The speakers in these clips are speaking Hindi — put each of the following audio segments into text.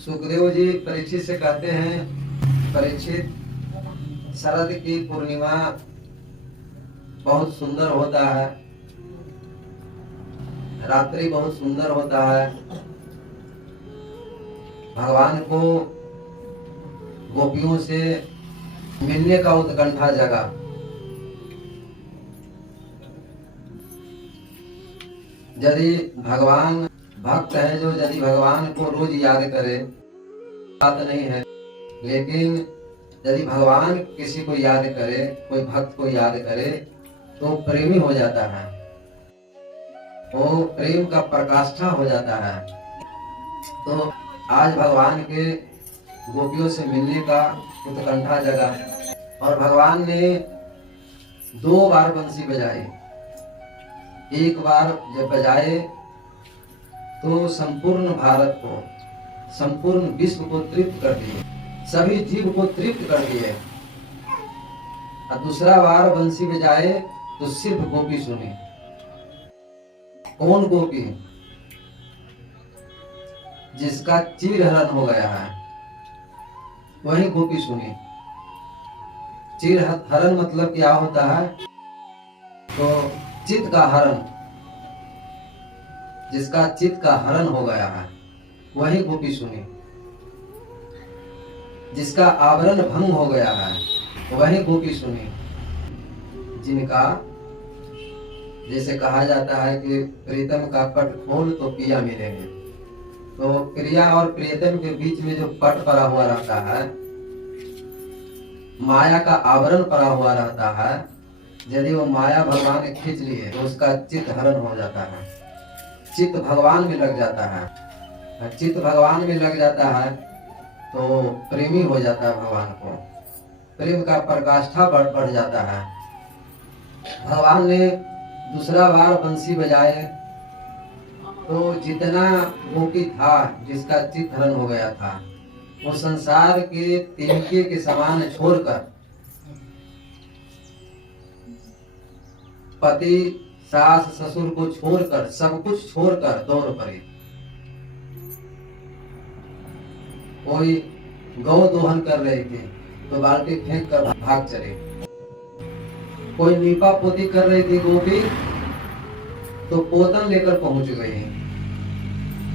सुखदेव जी परीक्षित से कहते हैं, परीक्षित, शरद की पूर्णिमा बहुत सुंदर होता है, रात्रि बहुत सुंदर होता है। भगवान को गोपियों से मिलने का उत्कंठा जगा। यदि भगवान भक्त है जो यदि भगवान को रोज याद करे बात नहीं है, लेकिन यदि भगवान किसी को याद करे, कोई भक्त को याद करे तो प्रेमी हो जाता है, वो प्रेम का प्रकाष्ठा हो जाता है। तो आज भगवान के गोपियों से मिलने का उत्कंठा जगा और भगवान ने 2 बार बंसी बजाई। एक बार जब बजाए तो संपूर्ण भारत को, संपूर्ण विश्व को तृप्त कर दिए, सभी जीव को तृप्त कर दिए। और दूसरा बार बंसी बजाए तो सिर्फ गोपी सुनी। कौन गोपी? जिसका चीर हरण हो गया है, वही गोपी सुनी। चीर हरण मतलब क्या होता है? तो चित्त का हरण, जिसका चित्त का हरण हो गया है वही गोपी सुनी। जिसका आवरण भंग हो गया है वही गोपी सुनी। जिनका, जैसे कहा जाता है कि प्रीतम का पट खोल तो पिया मिलेंगे, तो प्रिया और प्रियतम के बीच में जो पट पड़ा हुआ रहता है, माया का आवरण पड़ा हुआ रहता है, यदि वो माया भगवान ने खींच लिए तो उसका चित्त हरण हो जाता है, चित्त भगवान में लग जाता है। चित्त भगवान में लग जाता है तो प्रेमी हो जाता है भगवान को, प्रेम का प्रकाष्ठा बढ़ जाता है। भगवान ने दूसरा बार बंसी बजाए तो जितना गोपी था जिसका चित्त हरण हो गया था, वो संसार के तिनके के समान छोड़कर, पति सास ससुर को छोड़कर, सब कुछ छोड़कर दौड़ पड़े। कोई गौ दोहन कर रहे थे तो बाल्टी फेंक कर भाग चले। कोई लीपा पोती कर रही थी गोपी तो पोतन लेकर पहुंच गई।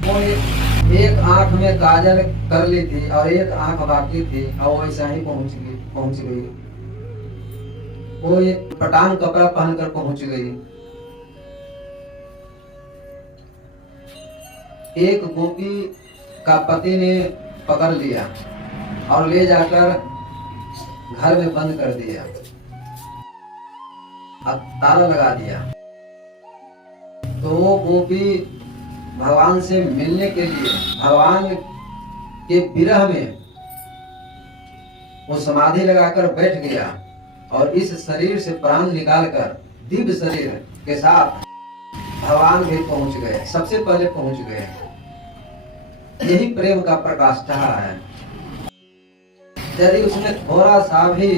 कोई एक आंख में काजल कर ली थी और एक आंख बाकी थी और वैसा ही पहुंच गई। कोई पटांग कपड़ा पहनकर पहुंच गई। एक गोपी का पति ने पकड़ लिया और ले जाकर घर में बंद कर दिया और ताला लगा दिया। तो वो गोपी भगवान से मिलने के लिए भगवान के विरह में वो समाधि लगाकर बैठ गया और इस शरीर से प्राण निकालकर दिव्य शरीर के साथ भगवान भी पहुंच गए, सबसे पहले पहुंच गए। यही प्रेम का प्रकाष्ठा है। यदि उसमें थोड़ा सा भी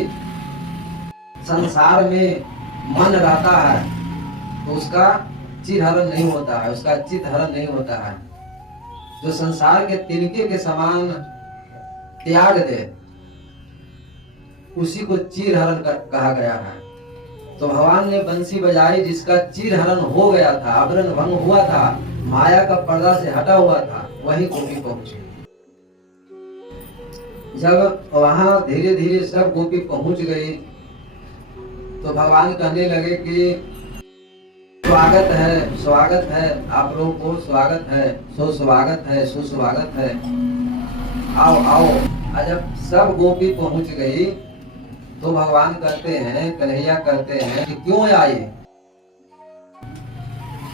संसार में मन रहता है तो उसका चिर हरण नहीं होता है, उसका चित्त हरण नहीं होता है। जो संसार के तिनके के समान त्याग दे उसी को चीर हरण कहा गया है। तो भगवान ने बंसी बजाई, जिसका चीर हरण हो गया था, आवरण भंग हुआ था, माया का पर्दा से हटा हुआ था, वही गोपी पहुंची। जब वहां धीरे धीरे सब गोपी पहुंच गई तो भगवान कहने लगे कि स्वागत है, स्वागत है, आप लोगों को स्वागत है, सुस्वागत है, सुस्वागत है, आओ आओ। जब सब गोपी पहुंच गई तो भगवान कहते हैं, कन्हैया कहते हैं कि क्यों आई,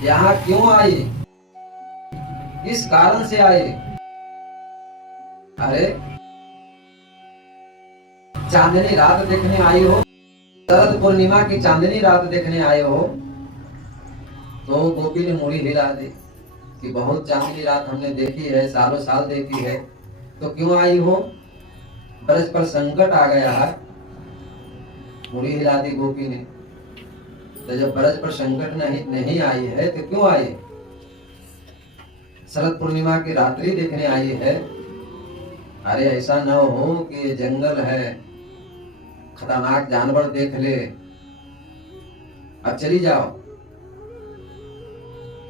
यहाँ क्यों आई, किस कारण से आई? अरे चांदनी रात देखने आई हो, शरद पूर्णिमा की चांदनी रात देखने आए हो। तो गोपी ने मुड़ी हिला दी कि बहुत चांदनी रात हमने देखी है, सालों साल देखी है, तो क्यों आई हो? ब्रज पर संकट आ गया है। मुड़ी हिला दी गोपी ने। तो जब ब्रज पर संकट नहीं आई है तो क्यों आई? शरद पूर्णिमा की रात्रि देखने आई है अरे ऐसा न हो कि जंगल है, खतरनाक जानवर देख ले, अब चली जाओ।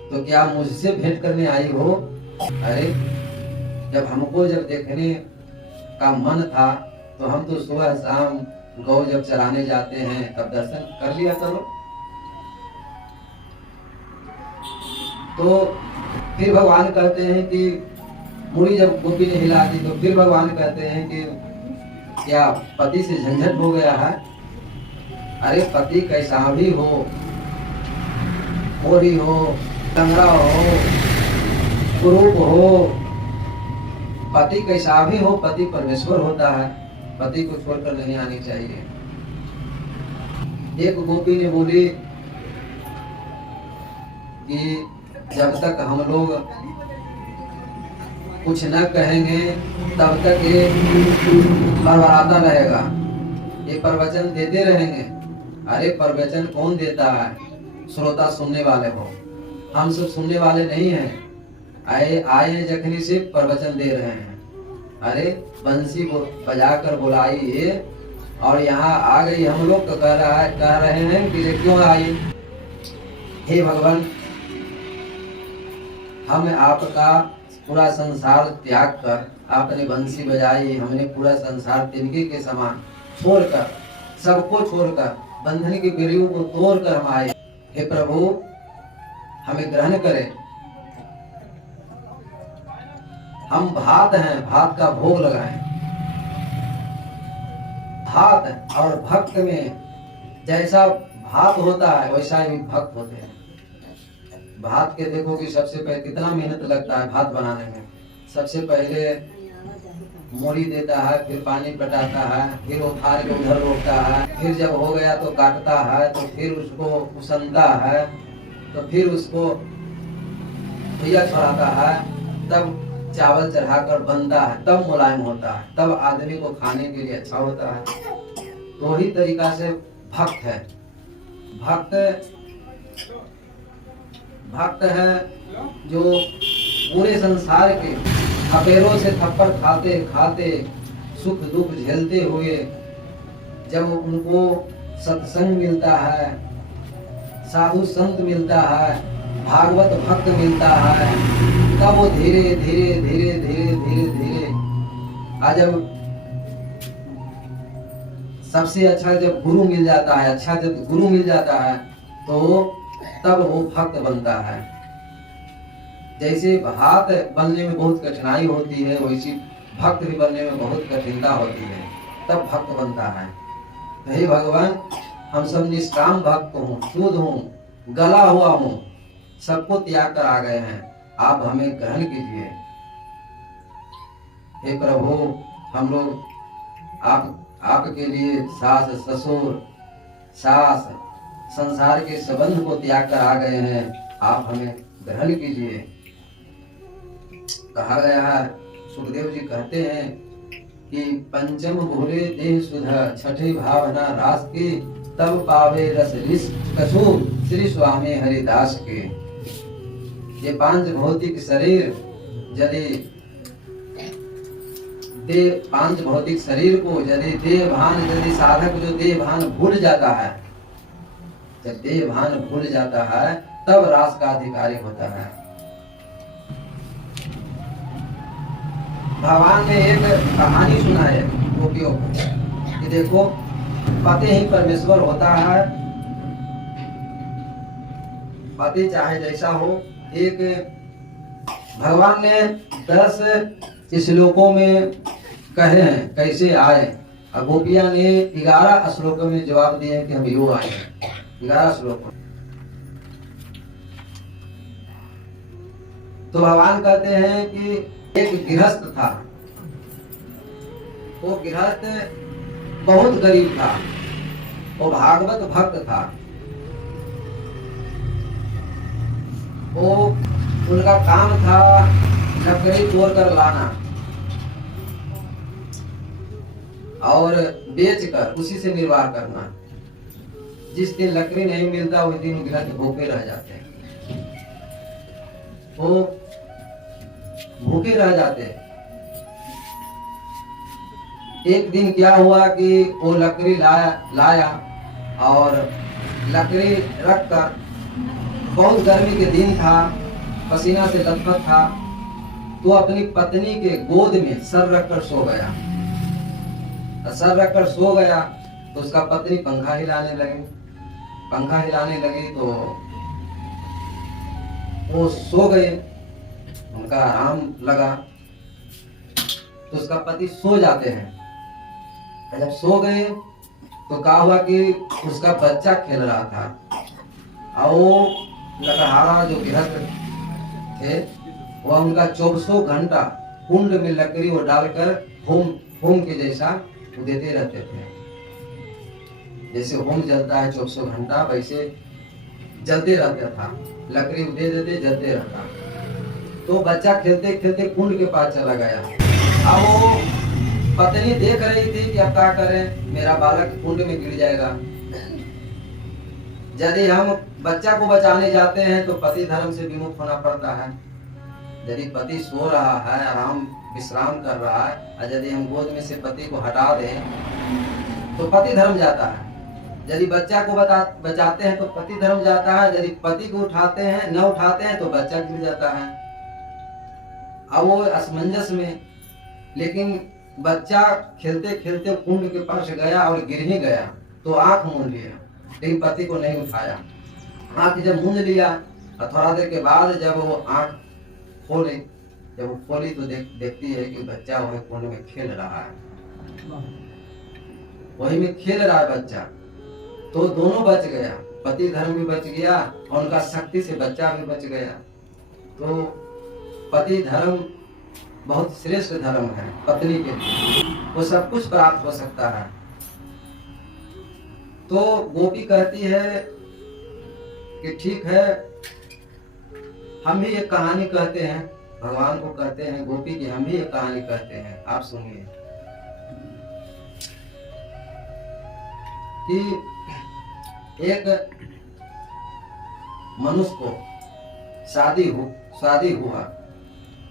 तो क्या मुझसे भेंट करने आई हो? अरे जब देखने का मन था तो हम तो सुबह शाम गौ जब चराने जाते हैं तब दर्शन कर लिया करो। तो फिर भगवान कहते हैं कि मुड़ी जब गोपी ने हिला दी तो फिर भगवान कहते हैं कि क्या पति से झंझट हो गया है? अरे पति कैसा भी हो, मोरी हो, लंगड़ा हो, कुरूप हो, पति कैसा भी हो, पति परमेश्वर होता है, पति को छोड़कर नहीं आनी चाहिए। एक गोपी ने बोली कि जब तक हम लोग कुछ न कहेंगे तब तक ये बरबराता रहेगा, ये प्रवचन देते रहेंगे। अरे प्रवचन कौन देता है? श्रोता सुनने वाले हो, हम सब सुनने वाले नहीं हैं। आए जखनी से प्रवचन दे रहे हैं। अरे बंसी को बजाकर बुलाइए और यहाँ आ गई, हम लोग तो कह रहे हैं कि क्यों आई? हे भगवान, हम आपका पूरा संसार त्याग कर आपने बंसी बजाई, हमने पूरा संसार तिनके के समान छोड़कर, सबको छोड़कर, बंधन की गिरियों को तोड़कर हम आए। हे प्रभु, हमें ग्रहण करें। हम भात हैं, भात का भोग लगाएं। भात और भक्त में जैसा भात होता है वैसा ही भक्त होते हैं। भात के देखो कि सबसे पहले कितना मेहनत लगता है भात बनाने में। सबसे पहले मूड़ी देता है, फिर पानी पटाता है, फिर उठार के उधर रोकता है, फिर जब हो गया तो काटता है, तो फिर उसको उसनता है, तो फिर उसको भैया छोड़ाता है, तब चावल चढ़ाकर बनता है, तब मुलायम होता है, तब आदमी को खाने के लिए अच्छा होता है। तो ही तरीका से भक्त है। भक्त है जो पूरे संसार के थपेरों से थप्पड़ खाते खाते, सुख दुख झेलते हुए, जब उनको सत्संग मिलता है, साधु संत मिलता है, भागवत भक्त मिलता है, तब वो धीरे धीरे धीरे धीरे धीरे धीरे जब सबसे अच्छा जब गुरु मिल जाता है, जब गुरु मिल जाता है तो तब वो भक्त बनता है। जैसे भात बनने में बहुत कठिनाई होती है, वैसी भक्त भी बनने में बहुत कठिनता होती है, तब भक्त बनता है। हे भगवान, हम सब निष्काम भक्त हूँ, शुद्ध हूँ, गला हुआ हूँ, सबको त्याग कर आ गए हैं, आप हमें ग्रहण कीजिए। हे प्रभु, हम लोग आपके लिए सास ससुर सास संसार के संबंध को त्याग कर आ गए हैं, आप हमें ग्रहण कीजिए। कहा गया है, सुखदेव जी कहते हैं कि पंचम भूले देह सुधा, छठे भावना रास की, तब पावे रस लिस कछु, श्री स्वामी हरिदास के। ये पांच भौतिक शरीर पांच भौतिक शरीर को यदि साधक जो देह भान भूल जाता है, जब देह भान भूल जाता है तब रास का अधिकारी होता है। भगवान ने एक कहानी सुना है गोपियों को कि देखो, पति ही परमेश्वर होता है, पति चाहे जैसा हो। एक भगवान ने 10 श्लोकों में कहे हैं कैसे आए, और गोपियां ने 11 श्लोकों में जवाब दिए कि हम यूं आए हैं। 11 श्लोकों। तो भगवान कहते हैं कि एक गृहस्थ था, वो गृहस्थ बहुत गरीब था, वो भागवत भक्त था, वो उनका काम था लकड़ी तोड़ कर लाना और बेचकर उसी से निर्वाह करना। जिस दिन लकड़ी नहीं मिलता उस दिन गृहस्थ भूखे रह जाते हैं, वो भूखे रह जाते। एक दिन क्या हुआ कि वो लकड़ी लाया और लकड़ी रख कर, बहुत गर्मी के दिन था, पसीना से लथपथ था, तो अपनी पत्नी के गोद में सर रखकर सो गया। सर रखकर सो गया तो उसका पत्नी पंखा हिलाने लगी तो वो सो गए, उनका आराम लगा। तो उसका पति सो जाते हैं। जब सो गए तो क्या हुआ कि उसका बच्चा खेल रहा था और वो लकड़हारा जो गृहस्थ थे वह उनका 24 घंटा कुंड में लकड़ी वो डालकर होम के जैसा वो देते रहते थे। जैसे होम जलता है 24 घंटा, वैसे जलते रहता था, लकड़ी दे देते, जलते रहता। तो बच्चा खेलते खेलते कुंड के पास चला गया। अब वो पत्नी देख रही थी कि अब क्या करें, मेरा बालक कुंड में गिर जाएगा। यदि हम बच्चा को बचाने जाते हैं तो पति धर्म से विमुख होना पड़ता है। यदि पति सो रहा है, आराम विश्राम कर रहा है, और यदि हम गोद में से पति को हटा दें तो पति धर्म जाता है। यदि बच्चा को बचाते हैं तो पति धर्म जाता है। यदि पति को उठाते हैं, न उठाते हैं तो बच्चा गिर जाता है। अब वो असमंजस में, लेकिन बच्चा खेलते खेलते कुंड के पास गया और गिर ही गया तो आंख मूंद लिया, लेकिन पति को नहीं उठाया। आंख जब मूंद लिया और थोड़ा देर के बाद जब वो आंख खोली, जब वो खोली तो देखती है कि बच्चा वही कुंड में खेल रहा है, वही में खेल रहा है बच्चा। तो दोनों बच गया, पति धर्म भी बच गया और उनका शक्ति से बच्चा भी बच गया। तो पति धर्म बहुत श्रेष्ठ धर्म है पत्नी के लिए, वो सब कुछ प्राप्त हो सकता है। तो गोपी कहती है कि ठीक है, हम भी एक कहानी कहते हैं, भगवान को कहते हैं गोपी की, हम भी एक कहानी कहते हैं, आप सुनिए। कि एक मनुष्य को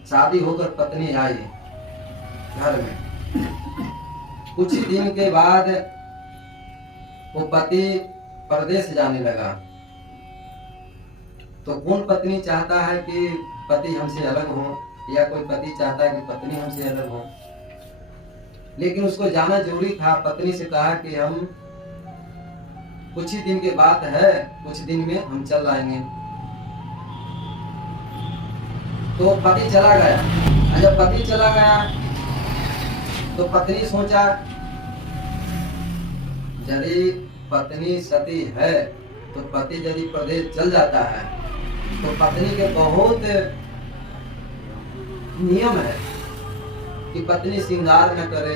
शादी होकर पत्नी आई घर में। कुछ ही दिन के बाद वो पति परदेश जाने लगा। तो कौन पत्नी चाहता है कि पति हमसे अलग हो, या कोई पति चाहता है कि पत्नी हमसे अलग हो। लेकिन उसको जाना जरूरी था। पत्नी से कहा कि हम कुछ ही दिन के बात है, कुछ दिन में हम चल आएंगे। तो पति चला गया। जब पति चला गया तो पत्नी सोचा, यदि पत्नी सती है तो पति यदि प्रदेश चल जाता है तो पत्नी के बहुत नियम है कि पत्नी श्रृंगार न करे,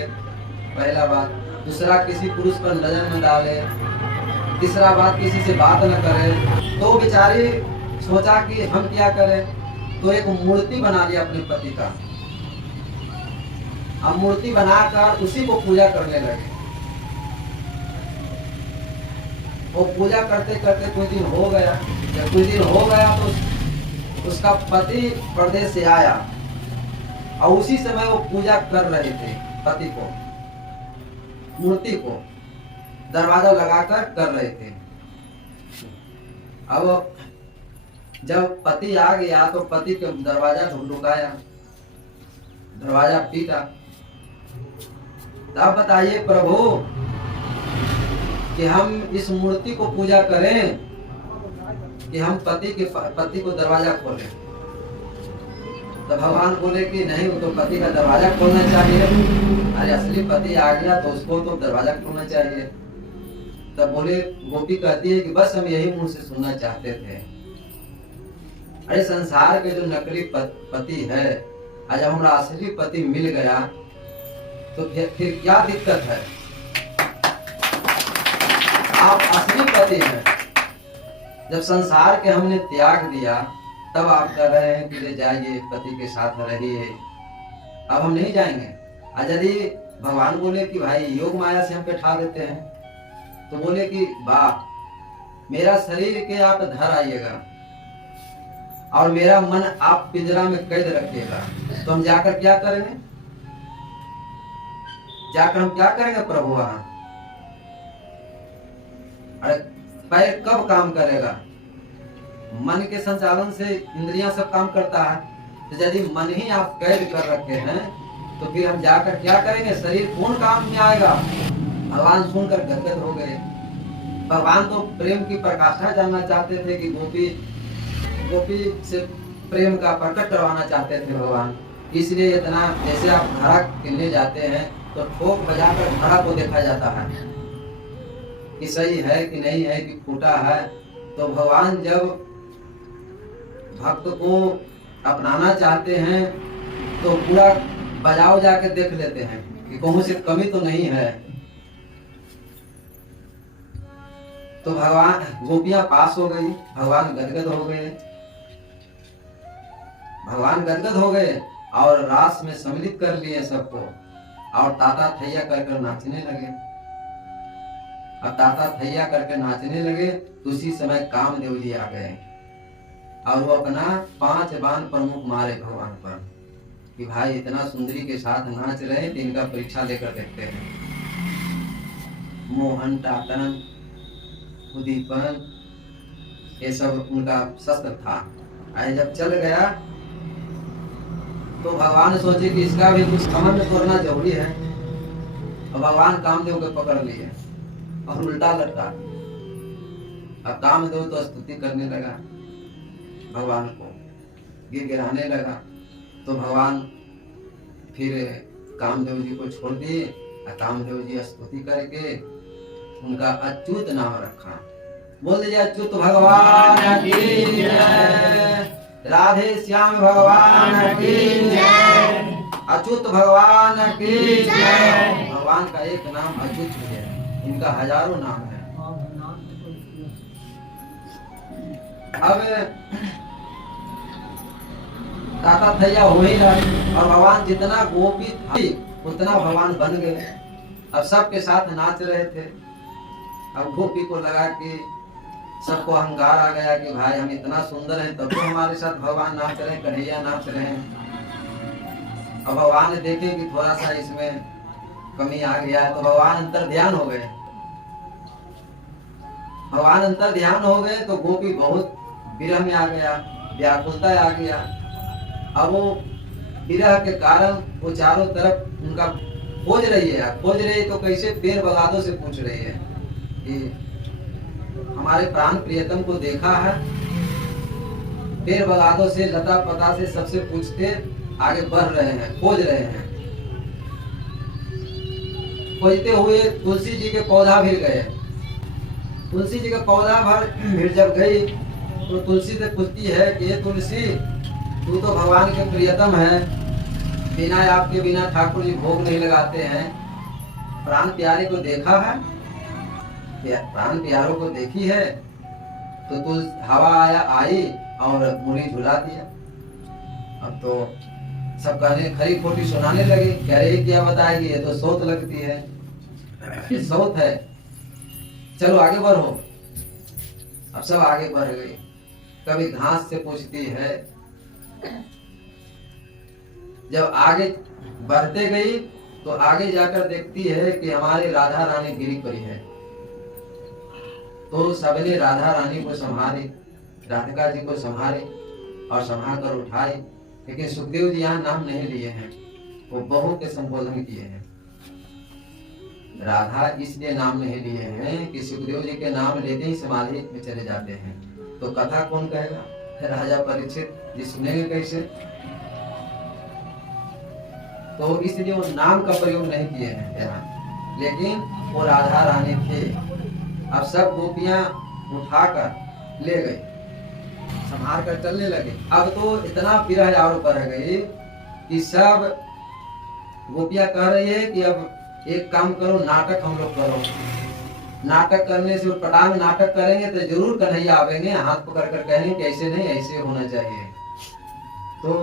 पहला बात। दूसरा, किसी पुरुष पर नजर न डाले। तीसरा बात, किसी से बात न करे। तो बेचारी सोचा कि हम क्या करें, तो एक मूर्ति बना लिया अपने पति का। अब मूर्ति बनाकर उसी को पूजा करने लगे। वो पूजा करते करते कुछ दिन हो गया। जब कुछ दिन हो गया तो उसका पति प्रदेश से आया और उसी समय वो पूजा कर रहे थे पति को, मूर्ति को दरवाजा लगाकर कर रहे थे। अब जब पति आ गया तो पति के दरवाजा ढुकढुकाया, दरवाजा पीटा। तब बताइए प्रभु कि हम इस मूर्ति को पूजा करें कि हम पति को दरवाजा खोलें। तो भगवान बोले कि नहीं, वो तो पति का दरवाजा खोलना चाहिए। अरे असली पति आ गया तो उसको तो दरवाजा खोलना चाहिए। तब बोले, गोपी कहती है कि बस हम यही मुंह से सुनना चाहते थे। अरे संसार के जो नकली पति है, आज हमारा असली पति मिल गया तो फिर क्या दिक्कत है। आप असली पति हैं। जब संसार के हमने त्याग दिया तब आप कह रहे हैं कि ले जाइए, पति के साथ रहिए। अब हम नहीं जाएंगे। आज यदि भगवान बोले कि भाई योग माया से हम बैठा देते हैं, तो बोले कि बाप मेरा शरीर के आप धर आइएगा और मेरा मन आप पिंजरा में कैद रखिएगा, तो हम जाकर क्या करेंगे। जाकर हम क्या करेंगे प्रभु वहां? अरे पैर कब काम करेगा? मन के संचालन से इंद्रियां सब काम करता है। तो यदि मन ही आप कैद कर रखे हैं तो फिर हम जाकर क्या करेंगे? शरीर कौन काम में आएगा? भगवान सुनकर गदगद हो गए। भगवान तो प्रेम की प्रकाशा जानना चाहते थे कि गोपी से प्रेम का प्रकट करवाना चाहते थे भगवान। इसलिए इतना, जैसे आप घड़ा किनने जाते हैं तो ठोक बजाकर घड़ा को देखा जाता है कि सही है कि नहीं है, कि फूटा है। तो भगवान जब भक्त को अपनाना चाहते हैं तो पूरा बजाव जाके देख लेते हैं कि कहूं से कमी तो नहीं है। तो भगवान, गोपियां पास हो गई, भगवान गदगद हो गए। भगवान गदगद हो गए और रास में सम्मिलित कर लिए सबको और ताता थैया कर नाचने लगे। अब ताता थैया करके नाचने लगे तो उसी समय कामदेव जी आ गए और वो अपना 5 बाण प्रमुख मारे भगवान पर कि भाई इतना सुंदरी के साथ नाच रहे हैं तो इनका परीक्षा लेकर देखते हैं। मोहन, टाटन, उदीपन, ये सब उनका शस्त्र था। जब चल गया तो भगवान ने सोचे कि इसका भी कुछ संबंध तोड़ना जरूरी है। और भगवान कामदेव को पकड़ लिए और उल्टा लटका। अब कामदेव तो स्तुति करने लगा, भगवान को गिड़गिड़ाने लगा। तो भगवान फिर कामदेव जी को छोड़ दिए और कामदेव जी स्तुति करके उनका अच्युत नाम रखा। बोल दीजिए अच्युत भगवान की जय, राधे श्याम भगवान की जय, अच्युत भगवान की जय। भगवान का एक नाम अच्युत है, इनका हजारों नाम है। अब ताता थैया हो ही रहा और भगवान जितना गोपी थी उतना भगवान बन गए। अब सबके साथ नाच रहे थे। अब गोपी को लगा कि सबको अहंकार आ गया कि भाई हम इतना सुंदर हैं तब तो हमारे साथ भगवान नाच रहे हैं, कन्हैया नाच रहे हैं। अब भगवान ने देखे कि थोड़ा सा इसमें कमी आ गया है तो भगवान अंतर ध्यान हो गए। भगवान अंतर ध्यान हो गए तो गोपी बहुत विरह में आ गया, व्याकुलता आ गया। अब वो विरह के कारण वो चारों तरफ उनका खोज रही है। खोज रही तो कैसे? पेड़ बगादों से पूछ रही है कि हमारे प्राण प्रियतम को देखा है। पेड़ बगादों से, लता पता से सबसे पूछते आगे बढ़ रहे हैं, खोज रहे हैं। खोजते हुए तुलसी जी के पौधा भी गए। तुलसी जी का पौधा भर जब गई तो तुलसी से पूछती है कि ये तुलसी, तू तो भगवान के प्रियतम है, बिना आपके बिना ठाकुर जी भोग नहीं लगाते हैं। प्राण प्यारे को देखा है? प्राण प्यारों को देखी है? तो हवा आई और मुड़ी झुला दिया। अब तो सब कहने खरी खोटी सुनाने लगे, कह रहे क्या बताएगी, ये तो सौत लगती है, ये सौत है, चलो आगे बढ़ो। अब सब आगे बढ़ गए। कभी घास से पूछती है। जब आगे बढ़ते गई तो आगे जाकर देखती है कि हमारी राधा रानी गिरी पड़ी है। तो सबने राधा रानी को संभाले, राधिका जी को संभाले और संभाल कर उठाए। लेकिन सुखदेव जी यहाँ नाम नहीं लिए हैं, वो बहू के संबोधन किए हैं। राधा इसलिए नाम नहीं लिए हैं कि सुखदेव जी के नाम लेते ही समाधि में चले जाते हैं। तो कथा कौन कहेगा? राजा परीक्षित जी सुनेंगे कैसे? तो इसलिए वो नाम का प्रयोग नहीं किए हैं यहाँ। लेकिन वो राधा रानी थे। अब सब गोपियां उठाकर ले गई, संभाल कर चलने लगे। अब तो इतना विरह और बढ़ गई कि सब गोपियां कह रही है कि अब एक काम करो, नाटक हम लोग करो। नाटक करने से पटांग नाटक करेंगे तो जरूर कन्हैया आवेंगे, हाथ पकड़ कर कहेंगे कि ऐसे नहीं ऐसे होना चाहिए। तो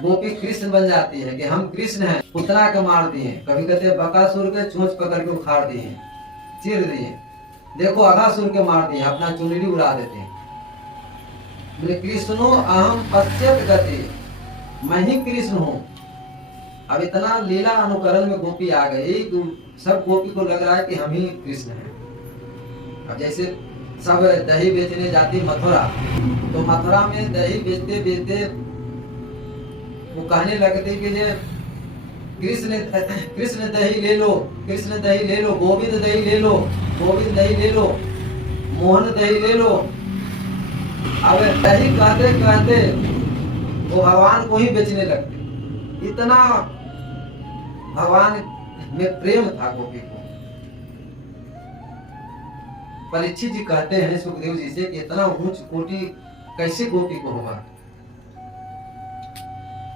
गोपी कृष्ण बन जाती है कि हम कृष्ण हैं, पुतना के मार दिए। कभी कहते बकासुर के चोंच पकड़ के उखाड़ दिए, चीर दिए। देखो अघासुर के मार दिए, अपना चुनरी उड़ा देते हैं। कृष्णो अहम पश्चात गति, मैं ही कृष्ण हूँ। अब इतना लीला अनुकरण में गोपी आ गई कि सब गोपी को लग रहा है कि हम ही कृष्ण हैं। अब जैसे सब दही बेचने जाती मथुरा, तो मथुरा में दही बेचते बेचते वो कहने लगते कि ये कृष्ण दही ले लो, कृष्ण दही ले लो, गोविंद दही ले लो, गोविंद दही ले लो, मोहन दही ले लो। अब दही कहते कहते वो भगवान को ही बेचने लगते। इतना भगवान में प्रेम था गोपी को। परीक्षित जी कहते हैं सुखदेव जी से कि इतना ऊंच कोटि कैसे गोपी को होगा।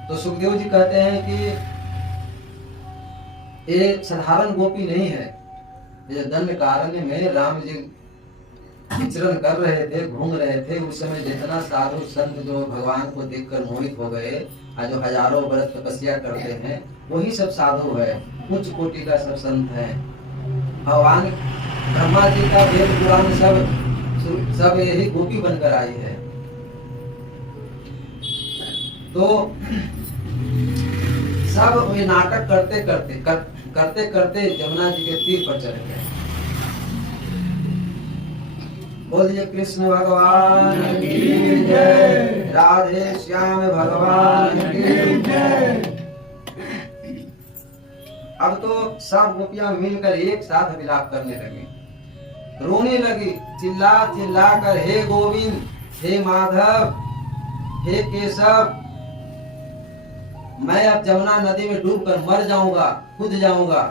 तो सुखदेव जी कहते हैं कि ये साधारण गोपी नहीं है। ये दंडकारण्य में राम जी विचरण कर रहे थे, घूम रहे थे, उस समय जितना साधु संत जो भगवान को देखकर मोहित हो गए, जो हजारों वर्ष तपस्या करते हैं, वही सब साधु है, उच्च कोटि का सब संत है। भगवान ब्रह्मा जी का वेद पुराण सब यही गोपी बनकर आई है। तो सब ये नाटक करते करते जमुना जी के तीर पर चले गए। बोलिए कृष्ण भगवान की जय, राधे श्याम भगवान की जय। अब तो सब गोपियां मिलकर एक साथ विलाप करने लगी, रोने लगी, चिल्ला चिल्ला कर, हे गोविंद, हे माधव, हे केशव, मैं अब जमुना नदी में डूबकर मर जाऊंगा, कूद जाऊंगा।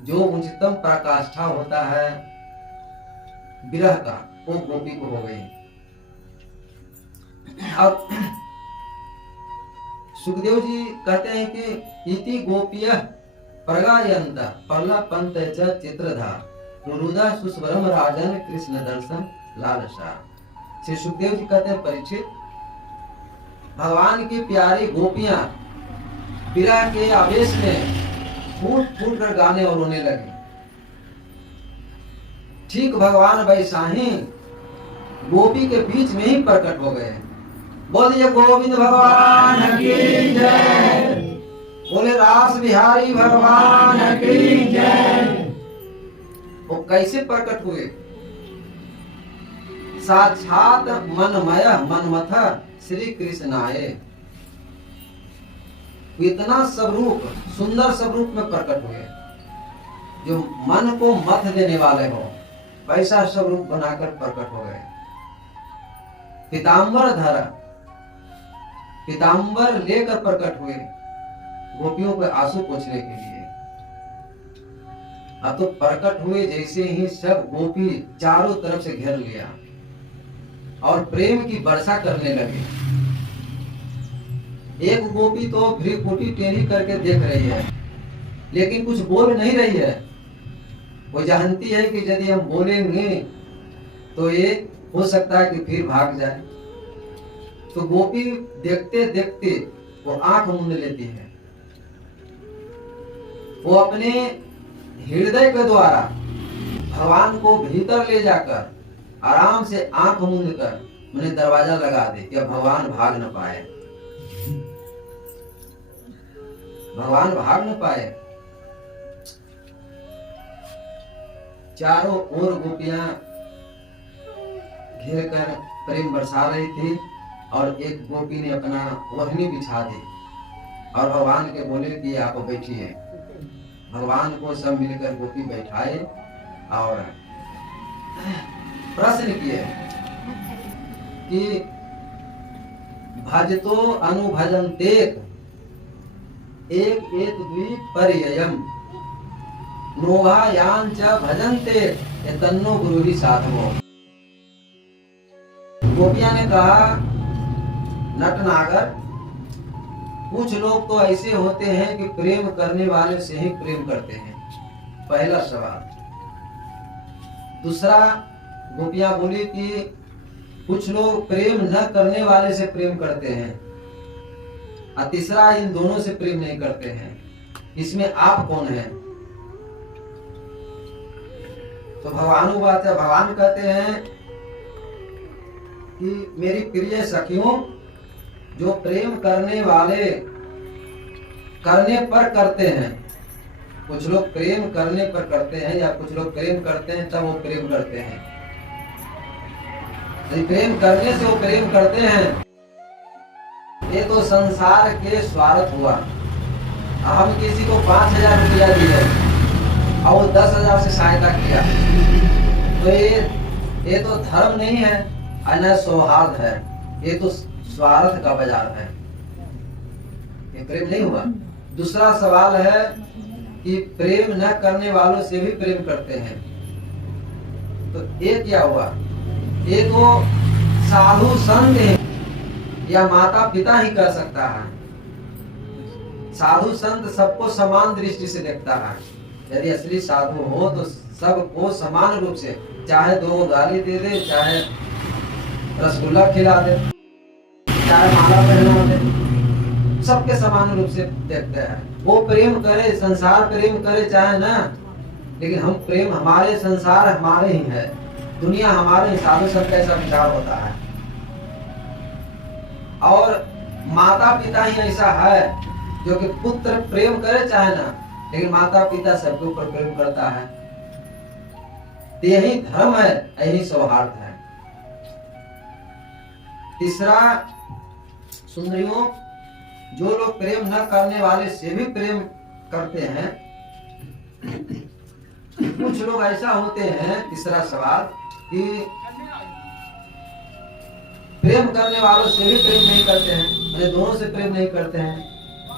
जो उच्चतम पराकाष्ठा होता है विरह का, वो गोपी को हो गई। अब सुखदेव जी कहते हैं कि इति गोपियः प्रगायन्त पर्लपन्त च चित्रधा रुरुदा सुस्वरम राजन कृष्ण दर्शन लालसा। श्री सुखदेव जी कहते हैं परीक्षित, भगवान की प्यारी गोपियां विरह के आवेश में फूट फूट कर गाने और रोने लगे। ठीक भगवान वैसा ही गोपी के बीच में ही प्रकट हो गए। बोलिए गोविंद भगवान की जय, बोले रास बिहारी भगवान की जय। वो कैसे प्रकट हुए? साक्षात मनमय मनमथ श्री कृष्ण आए। इतना स्वरूप, सुंदर स्वरूप में प्रकट हुए, जो मन को मथ देने वाले हो, वैसा स्वरूप बनाकर प्रकट हो गए। पीतांबर धरा, पीतांबर लेकर प्रकट हुए गोपियों के आंसू पोंछने के लिए। अब तो प्रकट हुए जैसे ही सब गोपी चारों तरफ से घेर लिया और प्रेम की वर्षा करने लगे। एक गोपी तो भ्रीकुटी टेढ़ी करके देख रही है, लेकिन कुछ बोल नहीं रही है। वो जानती है कि यदि हम बोलेंगे तो ये हो सकता है कि फिर भाग जाए। तो गोपी देखते देखते वो आंख मूंद लेती है। वो अपने हृदय के द्वारा भगवान को भीतर ले जाकर आराम से आंख मूंद कर मैंने दरवाजा लगा दे कि भगवान भाग न पाए, भगवान भाग न पाए। चारों ओर गोपियां घेर कर प्रेम बरसा रही थी और एक गोपी ने अपना ओढ़नी बिछा दी और भगवान के बोले कि आप बैठिए। भगवान को सब मिलकर गोपी बैठाए और प्रश्न किए कि भजतो अनुभजन्ते एक एक द्वीप पर्ययम् नोभायां च भजन्ते तन्नो गुरु ही साधवो। गोपियां ने कहा, नटनागर, कुछ लोग तो ऐसे होते हैं कि प्रेम करने वाले से ही प्रेम करते हैं। पहला सवाल। दूसरा, गोपियां बोली कि कुछ लोग प्रेम न करने वाले से प्रेम करते हैं, और तीसरा, इन दोनों से प्रेम नहीं करते हैं। इसमें आप कौन हैं? तो भगवान कहते हैं कि मेरी प्रिय सखियों, जो प्रेम करने वाले करने पर करते हैं, कुछ लोग प्रेम करने पर करते हैं या कुछ लोग प्रेम करते हैं तब वो प्रेम करते हैं। यदि प्रेम करने से वो प्रेम करते हैं, ये तो संसार के स्वार्थ हुआ। हम किसी को 5,000 रुपया दिए और वो 10,000 से सहायता किया, तो ये तो धर्म नहीं है, न सौहार्द है, ये तो स्वार्थ का बाजार है, ये प्रेम नहीं हुआ। दूसरा सवाल है कि प्रेम न करने वालों से भी प्रेम करते हैं, तो ये क्या हुआ? ये तो साधु संत या माता पिता ही कर सकता है। साधु संत सबको समान दृष्टि से देखता है। यदि असली साधु हो तो सबको समान रूप से, चाहे 2 गाली दे दे, चाहे रसगुल्ला खिला दे, चाहे माला पहना दे, सबके समान रूप से देखते हैं। वो प्रेम करे, संसार प्रेम करे चाहे ना, लेकिन हम प्रेम, हमारे संसार हमारे ही है, दुनिया हमारे ही। साधु संत ऐसा विचार होता है। और माता पिता ही ऐसा है जो कि पुत्र प्रेम करे चाहे ना, लेकिन माता पिता सबके ऊपर प्रेम करता है। यही धर्म है, यही सौहार्द है। तीसरा, सुंदरियों, जो लोग प्रेम न करने वाले से भी प्रेम करते हैं, कुछ लोग ऐसा होते हैं। तीसरा सवाल कि प्रेम करने वालों से भी प्रेम नहीं करते हैं, मतलब दोनों से प्रेम नहीं करते हैं।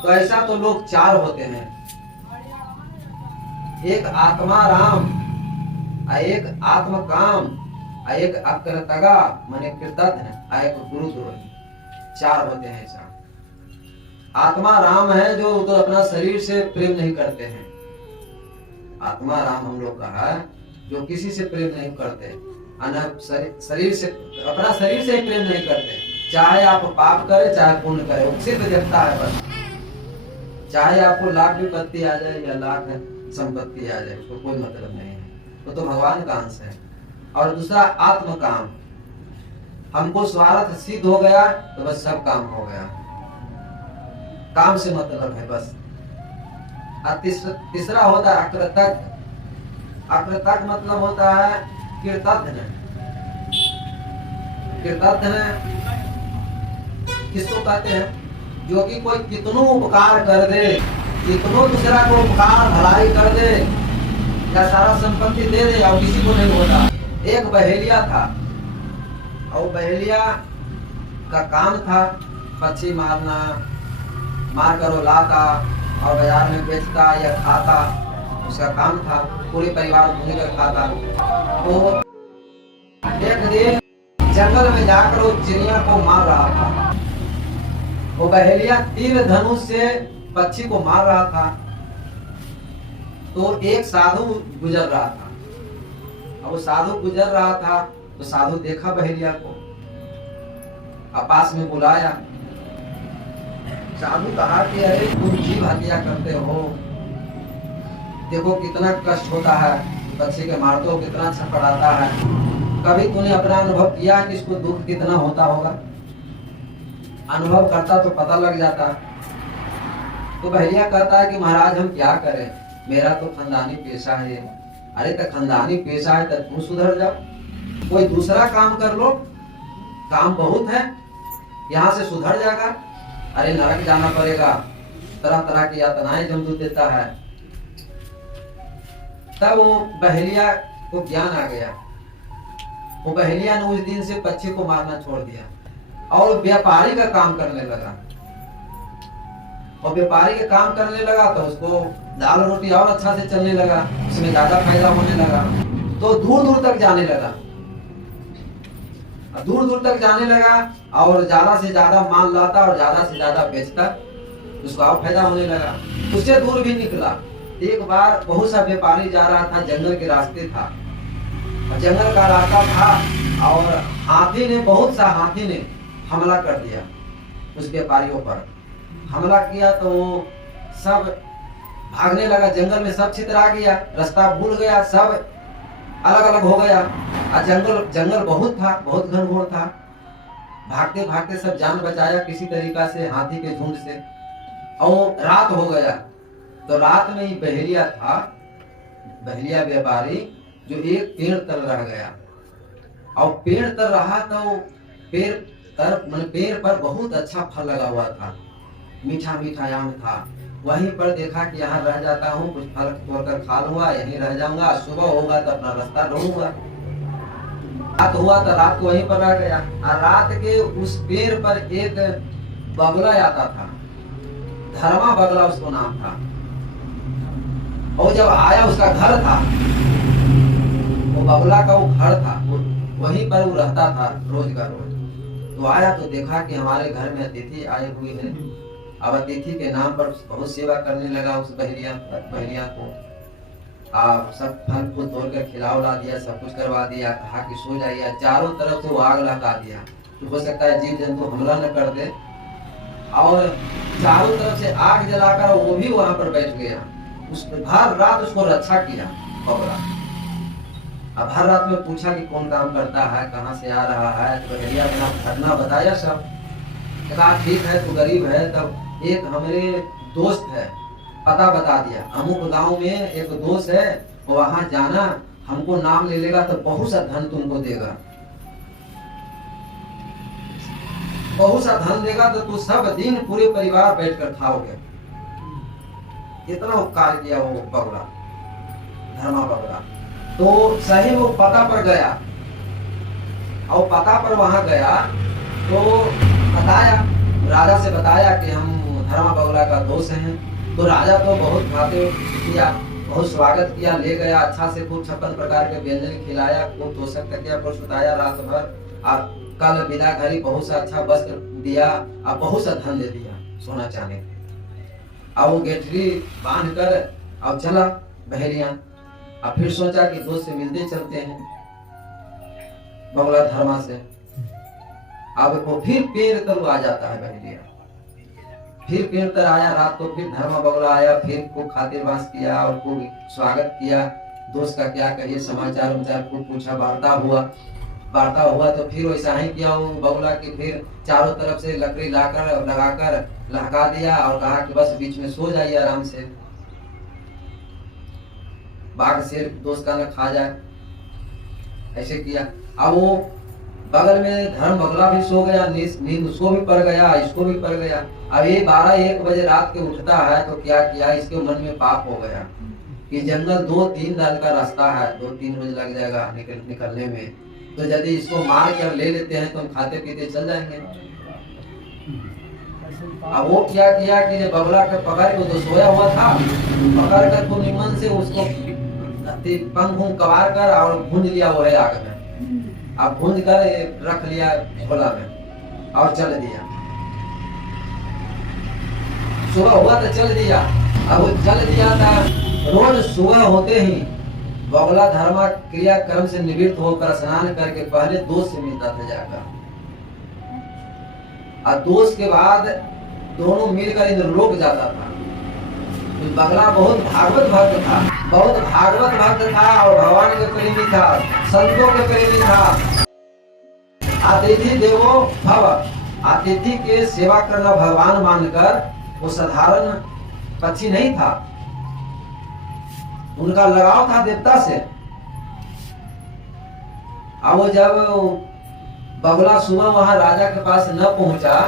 तो ऐसा तो लोग 4 होते हैं, एक आत्मा राम, एक आत्म काम, एक अकृतगा माने कृतज्ञ, एक गुरुद्रोही। 4 होते हैं ऐसा। आत्मा राम है जो तो अपना शरीर से प्रेम नहीं करते हैं। आत्मा राम हम लोग का है जो किसी से प्रेम नहीं करते, शरीर से, अपना शरीर से ही प्रेम नहीं करते। चाहे आप पाप करें चाहे पुण्य करें, वो सिर्फ देखता है बस। चाहे आपको लाख विपत्ति आ जाए या लाख संपत्ति आ जाए, उसको कोई मतलब नहीं है, वो तो भगवान का अंश है। और दूसरा आत्म काम, हमको स्वार्थ सिद्ध हो गया तो बस सब काम हो गया, काम से मतलब है बस। और तीसरा होता है अकृतज्ञ। अकृतज्ञ मतलब होता है कृतज्ञ। कृतज्ञ किसको कहते हैं? जो कि कोई कितनों उपकार कर दे, कितनों दूसरा को उपकार भलाई कर दे या सारा संपत्ति दे दे और किसी को नहीं होता। एक बहेलिया था और बहेलिया का काम था पक्षी मारना, मार कर वो लाता और बाजार में बेचता या खाता, उसका काम था। पूरे परिवार भूमि कर खाता। तो एक दिन जंगल में जाकर वो चिड़िया को मार रहा था। वो बहेलिया तीर धनुष से पक्षी को मार रहा था। तो एक साधु गुजर रहा था। अब वो साधु गुजर रहा था तो साधु देखा बहेलिया को, पास में बुलाया। साधु कहा कि अरे तुम जीव हत्या करते हो, देखो कितना कष्ट होता है, पक्षी के मारते हो, कितना छटपटाता है। कभी तूने अपना अनुभव किया कि इसको दुख कितना होता होगा? अनुभव करता तो पता लग जाता। तो बहेलिया कहता है कि महाराज हम क्या करें, मेरा तो खानदानी पेशा है। अरे तो खानदानी पेशा है तो तुम सुधर जाओ, कोई दूसरा काम कर लो, काम बहुत है, यहाँ से सुधर जाएगा। अरे नरक जाना पड़ेगा, तरह तरह की यातनाएं जमदूत देता है। तब वो बहेलिया को ज्ञान आ गया। वो बहेलिया ने उस दिन से पक्षी को मारना छोड़ दिया और व्यापारी का काम करने लगा। और व्यापारी का काम करने लगा तो उसको दाल रोटी और अच्छा से चलने लगा, उसमें ज्यादा फायदा होने लगा। तो दूर दूर तक जाने लगा, दूर दूर तक जाने लगा और ज्यादा से ज्यादा माल लाता और ज्यादा से ज्यादा बेचता, उसको और फायदा होने लगा। उससे दूर भी निकला। एक बार बहुत सा व्यापारी जा रहा था, जंगल के रास्ते था, जंगल का रास्ता था और हाथी ने, बहुत सा हाथी ने हमला कर दिया उस व्यापारियों पर। हमला किया तो वो सब भागने लगा, जंगल में सब छितरा गया, रास्ता भूल गया, सब अलग अलग हो गया। और जंगल बहुत था, बहुत घनघोर था, भागते भागते सब जान बचाया किसी तरीका से हाथी के झुंड से। और रात हो गया, तो रात में ही बहेलिया था, बहेलिया व्यापारी, जो एक पेड़ तर रह गया। और पेड़ तर रहा तो पेड़ पेड़ पर बहुत अच्छा फल लगा हुआ था, मीठा मीठा आम था। वहीं पर देखा कि यहाँ रह जाता हूँ, कुछ फल तोड़कर खा लूंगा, यहीं रह जाऊंगा, सुबह होगा तो अपना रास्ता ढूंढूंगा। रात हुआ तो रात को वहीं पर रह गया। और रात के उस पेड़ पर एक बगुला आता था, धर्मा बगला उसको नाम था। और जब आया, उसका घर था, वो बगुला का वो घर था, वहीं पर वो रहता था रोज का रोज। तो आया तो देखा कि हमारे घर में अतिथि आए हुए हैं। अब अतिथि के नाम पर बहुत सेवा करने लगा उस बहेलिया को। आप सब फल फूल तोड़कर खिला उला दिया, सब कुछ करवा दिया, कहा कि सो जाइए। चारों तरफ से वो आग लगा दिया, तो हो सकता है जीव जंतु हमला न कर दे। और चारों तरफ से आग जलाकर वो भी वहां पर बैठ गया। हर रात उसको रक्षा किया बगुला। अब हर रात में पूछा कि कौन काम करता है, कहाँ से आ रहा है, तो बहेलिया अपना घटना बताया सब। कहा ठीक है, तू गरीब है, तब एक हमारे दोस्त है, पता बता दिया, अमुक गांव में एक दोस्त है, वहां जाना, हमको नाम ले लेगा तो बहुत सा धन तुमको देगा, बहुत सा धन देगा, तो तू सब दिन पूरे परिवार बैठकर खाओगे। इतना उपकार किया वो बगुला, धर्मा बगुला। तो सही वो पता पर गया, और पता पर वहां गया तो बताया, राजा से बताया कि हम धर्मा बगुला का दोस्त हैं। तो राजा तो बहुत खाते किया, बहुत स्वागत किया, ले गया, अच्छा से खूब 56 प्रकार के व्यंजन खिलाया, खूब तोषक किया, पर सुताया रात भर। और कल विदा घड़ी बहुत सा अच्छा वस्त्र दिया, और बहुत सा धन दे दिया, सोना चांदी। अब वो गेठरी बांध कर अब चला बहेलिया। अब फिर सोचा कि दोस्त से मिलते चलते हैं, बगुला धर्मा से। अब वो फिर पेड़ तर आ जाता है बहेलिया, फिर पेड़ तर आया रात को, फिर धर्मा बगुला आया, फिर को खातिर बांस किया और को स्वागत किया। दोस्त का क्या कहिए, समाचार उचार को पूछा, वार्ता हुआ। तो फिर वैसा ही किया वो बगुला की, फिर चारों तरफ से लकड़ी लाकर लगाकर लहका दिया और कहा कि बस बीच में सो जाइए आराम से, बाघ शेर दोस्त का न खा जाए, ऐसे किया। अब वो बगल में धर्म बगुला भी सो गया, नींद उसको भी पड़ गया, इसको भी पड़ गया। अब ये 12-1 बजे रात के उठता है, तो क्या किया, इसके मन में पाप हो गया कि जंगल 2-3 दिन का रास्ता है, 2-3 रोज लग जाएगा निकलने में, तो यदि इसको मार कर ले लेते हैं तो हम खाते पीते चल जाएंगे। अब वो क्या किया कि जब बगुला को पकड़ के, तो सोया हुआ था, पकड़ कर खूब निमन से उसको पंख कबार कर और भूंज लिया वो है आग में। अब भूंज कर रख लिया झोला में और चल दिया। सुबह हुआ तो चल दिया। अब वो चल दिया था, रोज सुबह होते ही बगुला धर्मा क्रिया कर्म से निवृत्त होकर स्नान करके पहले दोस्त से मिलता था जाकर, और दोस्त के बाद दोनों मिलकर इंद्रलोक जाता था। बगला बहुत भागवत भक्त था, बहुत भागवत भक्त था, और भगवान के प्रेमी था, संतों के प्रेमी था। अतिथि देवो भव, अतिथि के सेवा करना भगवान मानकर वो साधारण पक्षी नहीं था, उनका लगाव था देवता से। अब वो जब बगुला सुबह वहां राजा के पास न पहुंचा,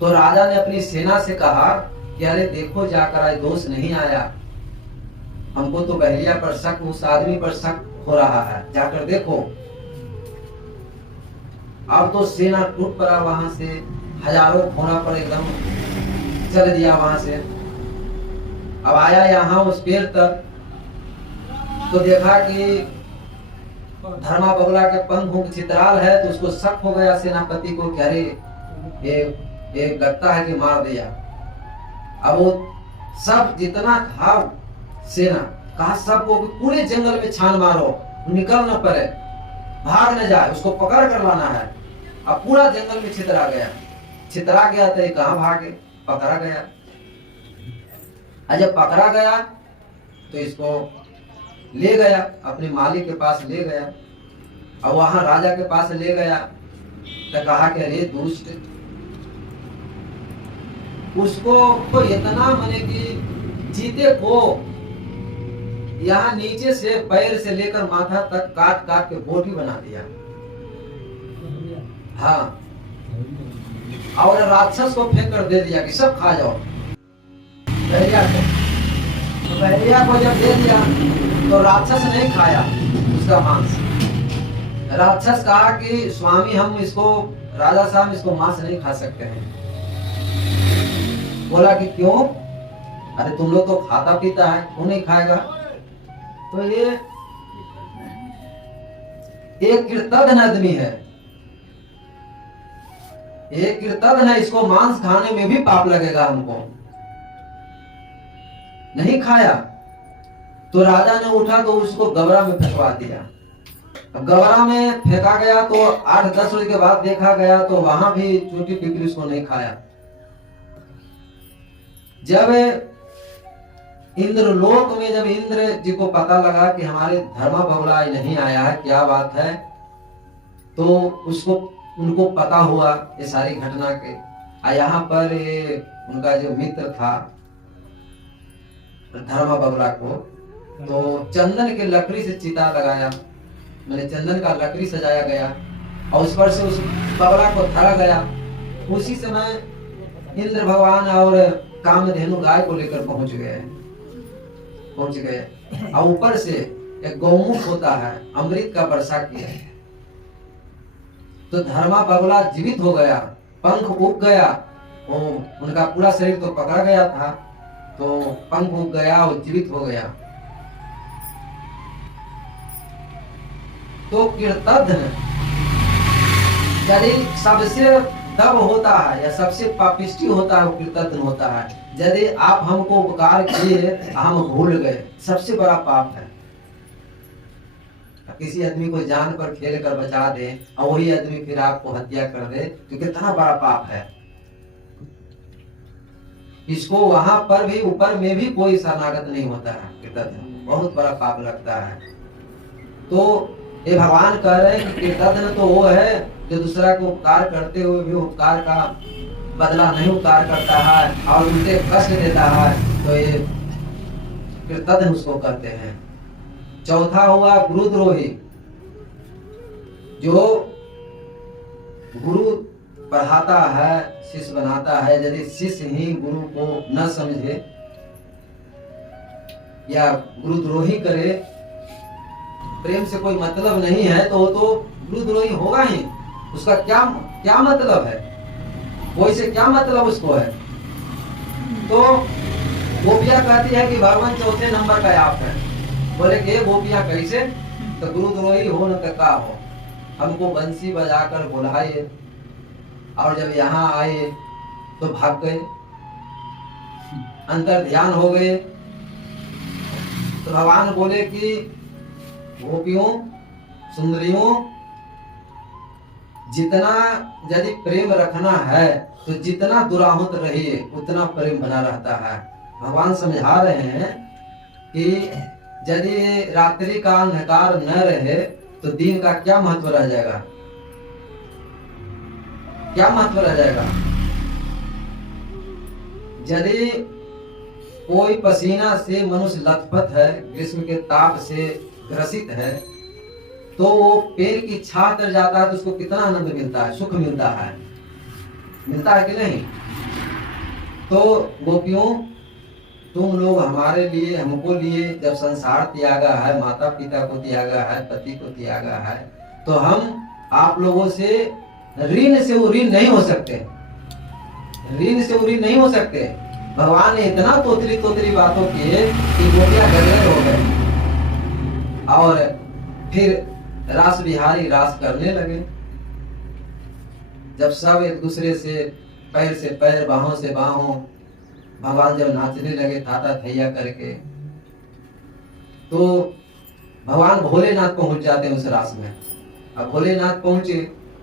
तो राजा ने अपनी सेना से कहा कि अरे देखो जाकर, आज दोस्त नहीं आया, हमको तो बहेलिया पर शक, उस आदमी पर शक हो रहा है, जाकर देखो। अब तो सेना टूट पड़ा, वहां से हजारों घोड़ा पर एकदम चल दिया वहां से। अब आया यहाँ उस पेड़ तक, तो देखा कि धर्मा बगुला के पंख चित्राल है, तो उसको शक हो गया सेनापति को कि अरे ये लगता है कि मार दिया। अब वो सब जितना था सेना, कहा सबको पूरे जंगल में छान मारो, निकल न पड़े, भाग न जाए, उसको पकड़ कर लाना है। अब पूरा जंगल में छितरा गया तो कहाँ भागे, पकड़ा गया। जब पकड़ा गया तो इसको ले गया, अपने मालिक के पास ले गया, और वहां राजा के पास ले गया। तो कहा कि अरे दुष्ट, उसको तो इतना मने कि जीते को यहाँ नीचे से पैर से लेकर माथा तक काट काट के बोटी बना दिया। हाँ, और राक्षस को फेंक कर दे दिया कि सब खा जाओ। बहरिया को जब दे दिया तो राक्षस नहीं खाया उसका मांस। राक्षस कहा कि स्वामी हम इसको, राजा साहब इसको मांस नहीं खा सकते हैं। बोला कि क्यों? अरे तुम लोग तो खाता पीता है, क्यों नहीं खाएगा? तो ये एक कृतघ्न आदमी है, एक कृतघ्न है, इसको मांस खाने में भी पाप लगेगा हमको। नहीं खाया तो राजा ने उठा तो उसको गबरा में फेंकवा दिया। अब गबरा में फेंका गया तो 8-10 रोज के बाद देखा गया तो वहां भी चोटी पिपली उसको नहीं खाया। जब इंद्रलोक में जब इंद्र जी को पता लगा कि हमारे धर्मा बगुला नहीं आया है, क्या बात है, तो उसको उनको पता हुआ ये सारी घटना के। यहाँ पर ये उनका जो मित्र था धर्मा बगुला को, तो चंदन के लकड़ी से चिता लगाया, मैंने चंदन का लकड़ी सजाया गया और उस पर से उस बगुला को धरा गया। उसी समय इंद्र भगवान और कामधेनु गाय को लेकर पहुंच गए और ऊपर से एक गौमुख होता है, अमृत का वर्षा किया। तो धर्मा बगुला जीवित हो गया, पंख उग गया, वो उनका पूरा शरीर तो पकड़ा गया था, तो पंख उग गया और जीवित हो गया। तो कृतघ्न यदि सबसे दब होता है या सबसे पापिष्टी होता है वो कृतघ्न होता है। यदि आप हमको उपकार किए हम भूल गए, सबसे बड़ा पाप है। किसी आदमी को जान पर खेल कर बचा दे और वही आदमी फिर आपको हत्या कर दे तो कितना बड़ा पाप है। इसको वहां पर भी ऊपर में भी कोई शरणागत नहीं होता है, कृतघ्न बहुत बड़ा पाप लगता है। तो ये भगवान कह रहे हैं कि कृतघ्न तो वो है जो दूसरा को उपकार करते हुए भी उपकार का बदला नहीं उपकार करता है और उनसे कष्ट देता है, तो ये कृतघ्न उसको कहते हैं। चौथा हुआ गुरुद्रोही, जो गुरु पढ़ाता है, शिष्य बनाता है, यदि शिष्य ही गुरु को न समझे या गुरुद्रोही करे, प्रेम से कोई मतलब नहीं है तो वो तो गुरुद्रोही होगा ही। उसका क्या मतलब है, कोई से क्या मतलब उसको है। तो गोपियां कहती है कि भगवान चौथे नंबर का आप है। बोले कि गोपियां कैसे? तो गुरुद्रोही हो न का हो, हमको बंसी बजाकर बुलाए और जब यहाँ आए तो भाग गए, अंतर ध्यान हो गए। तो भगवान बोले कि गोपियों सुंदरियों, जितना यदि प्रेम रखना है तो जितना दुराहुत रहिए उतना प्रेम बना रहता है। भगवान समझा रहे हैं कि यदि रात्रि का अंधकार न रहे तो दिन का क्या महत्व रह जाएगा, क्या महत्व रह जाएगा। यदि कोई पसीना से मनुष्य लथपथ है, ग्रीष्म के ताप से ग्रसित है, तो वो पेड़ की छाह तर जाता है तो उसको कितना आनंद मिलता है, सुख मिलता है कि नहीं। तो गोपियों, तुम लोग हमारे लिए, हमको लिए जब संसार त्यागा है, माता पिता को त्यागा है, पति को त्यागा है, तो हम आप लोगों से ऋण से ऋण नहीं हो सकते, ऋण से ऋण नहीं हो सकते। भगवान ने इतना तोतरी बातों किए कि गोपियां गदगद हो गए और फिर रास बिहारी रास करने लगे। जब सब एक दूसरे से पैर से पैर, बाहों से बाहों, भगवान जब नाचने लगे थाता थैया करके, तो भगवान भोलेनाथ पहुंच जाते हैं उस रास में। अब भोलेनाथ पहुंचे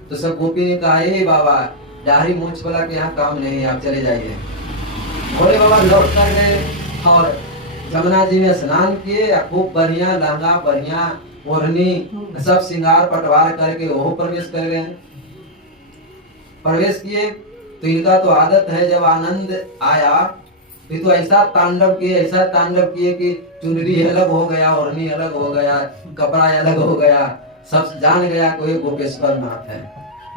तो सब गोपी ने कहा, ए बाबा, दाढ़ी मूंछ वाला के यहाँ काम नहीं है, आप चले जाइए। भोले बाबा लौट कर गए और जमुना जी में स्नान किए, खूब बढ़िया लहंगा, बढ़िया ओढ़नी, सब श्रृंगार पटवार करके वो प्रवेश कर गए। प्रवेश किए तो इनका तो आदत है जब आनंद आया फिर तो ऐसा तांडव किए कि चुनरी अलग हो गया, ओढ़नी अलग हो गया, कपड़ा अलग हो गया, सब जान गया कोई गोपेश्वर नाथ है।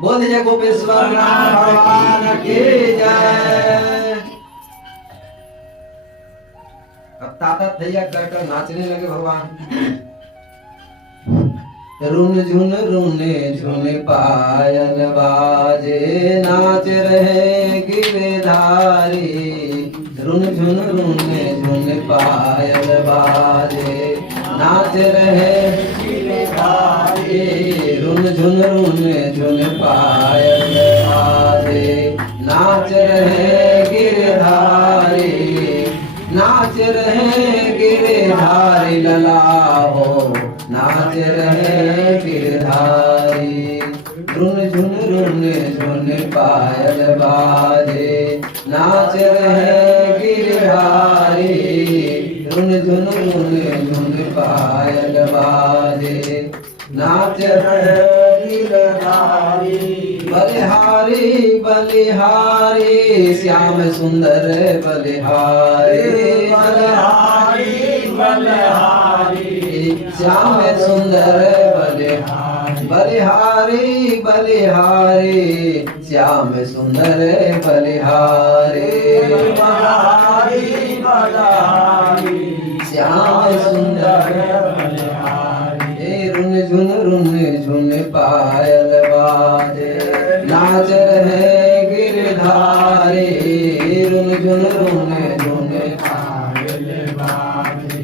बोल दीजिए गोपेश्वर नाथ भगवान की जय। अब ताता थैया कर नाचने लगे भगवान। रुन झुन पायल बाजे नाच रहे गिरधारी। रुन झुन पायल बाजे नाच रहे गिरधारी। रुन झुन पायल बाजे नाच रहे गिरधारी। नाच रहे गिरधारी लला हो नाच रहे गिरधारी। रुन झुन पायल बाजे नाच रहे गिरधारी। रुन झुन पायल बाजे नाच रहे गिरधारी। बलिहारी बलिहारी श्याम सुंदर बलिहारी। बलिहारी बलिहारी श्याम सुंदर बलिहारी। बलिहारी बलिहारी श्याम सुंदर बलिहारी। बलिहारी बलिहारी श्याम सुंदर बलिहारी। रुन झुन पायल बाजे नाच रहे गिरधारी। रुन झुन पायल बाजे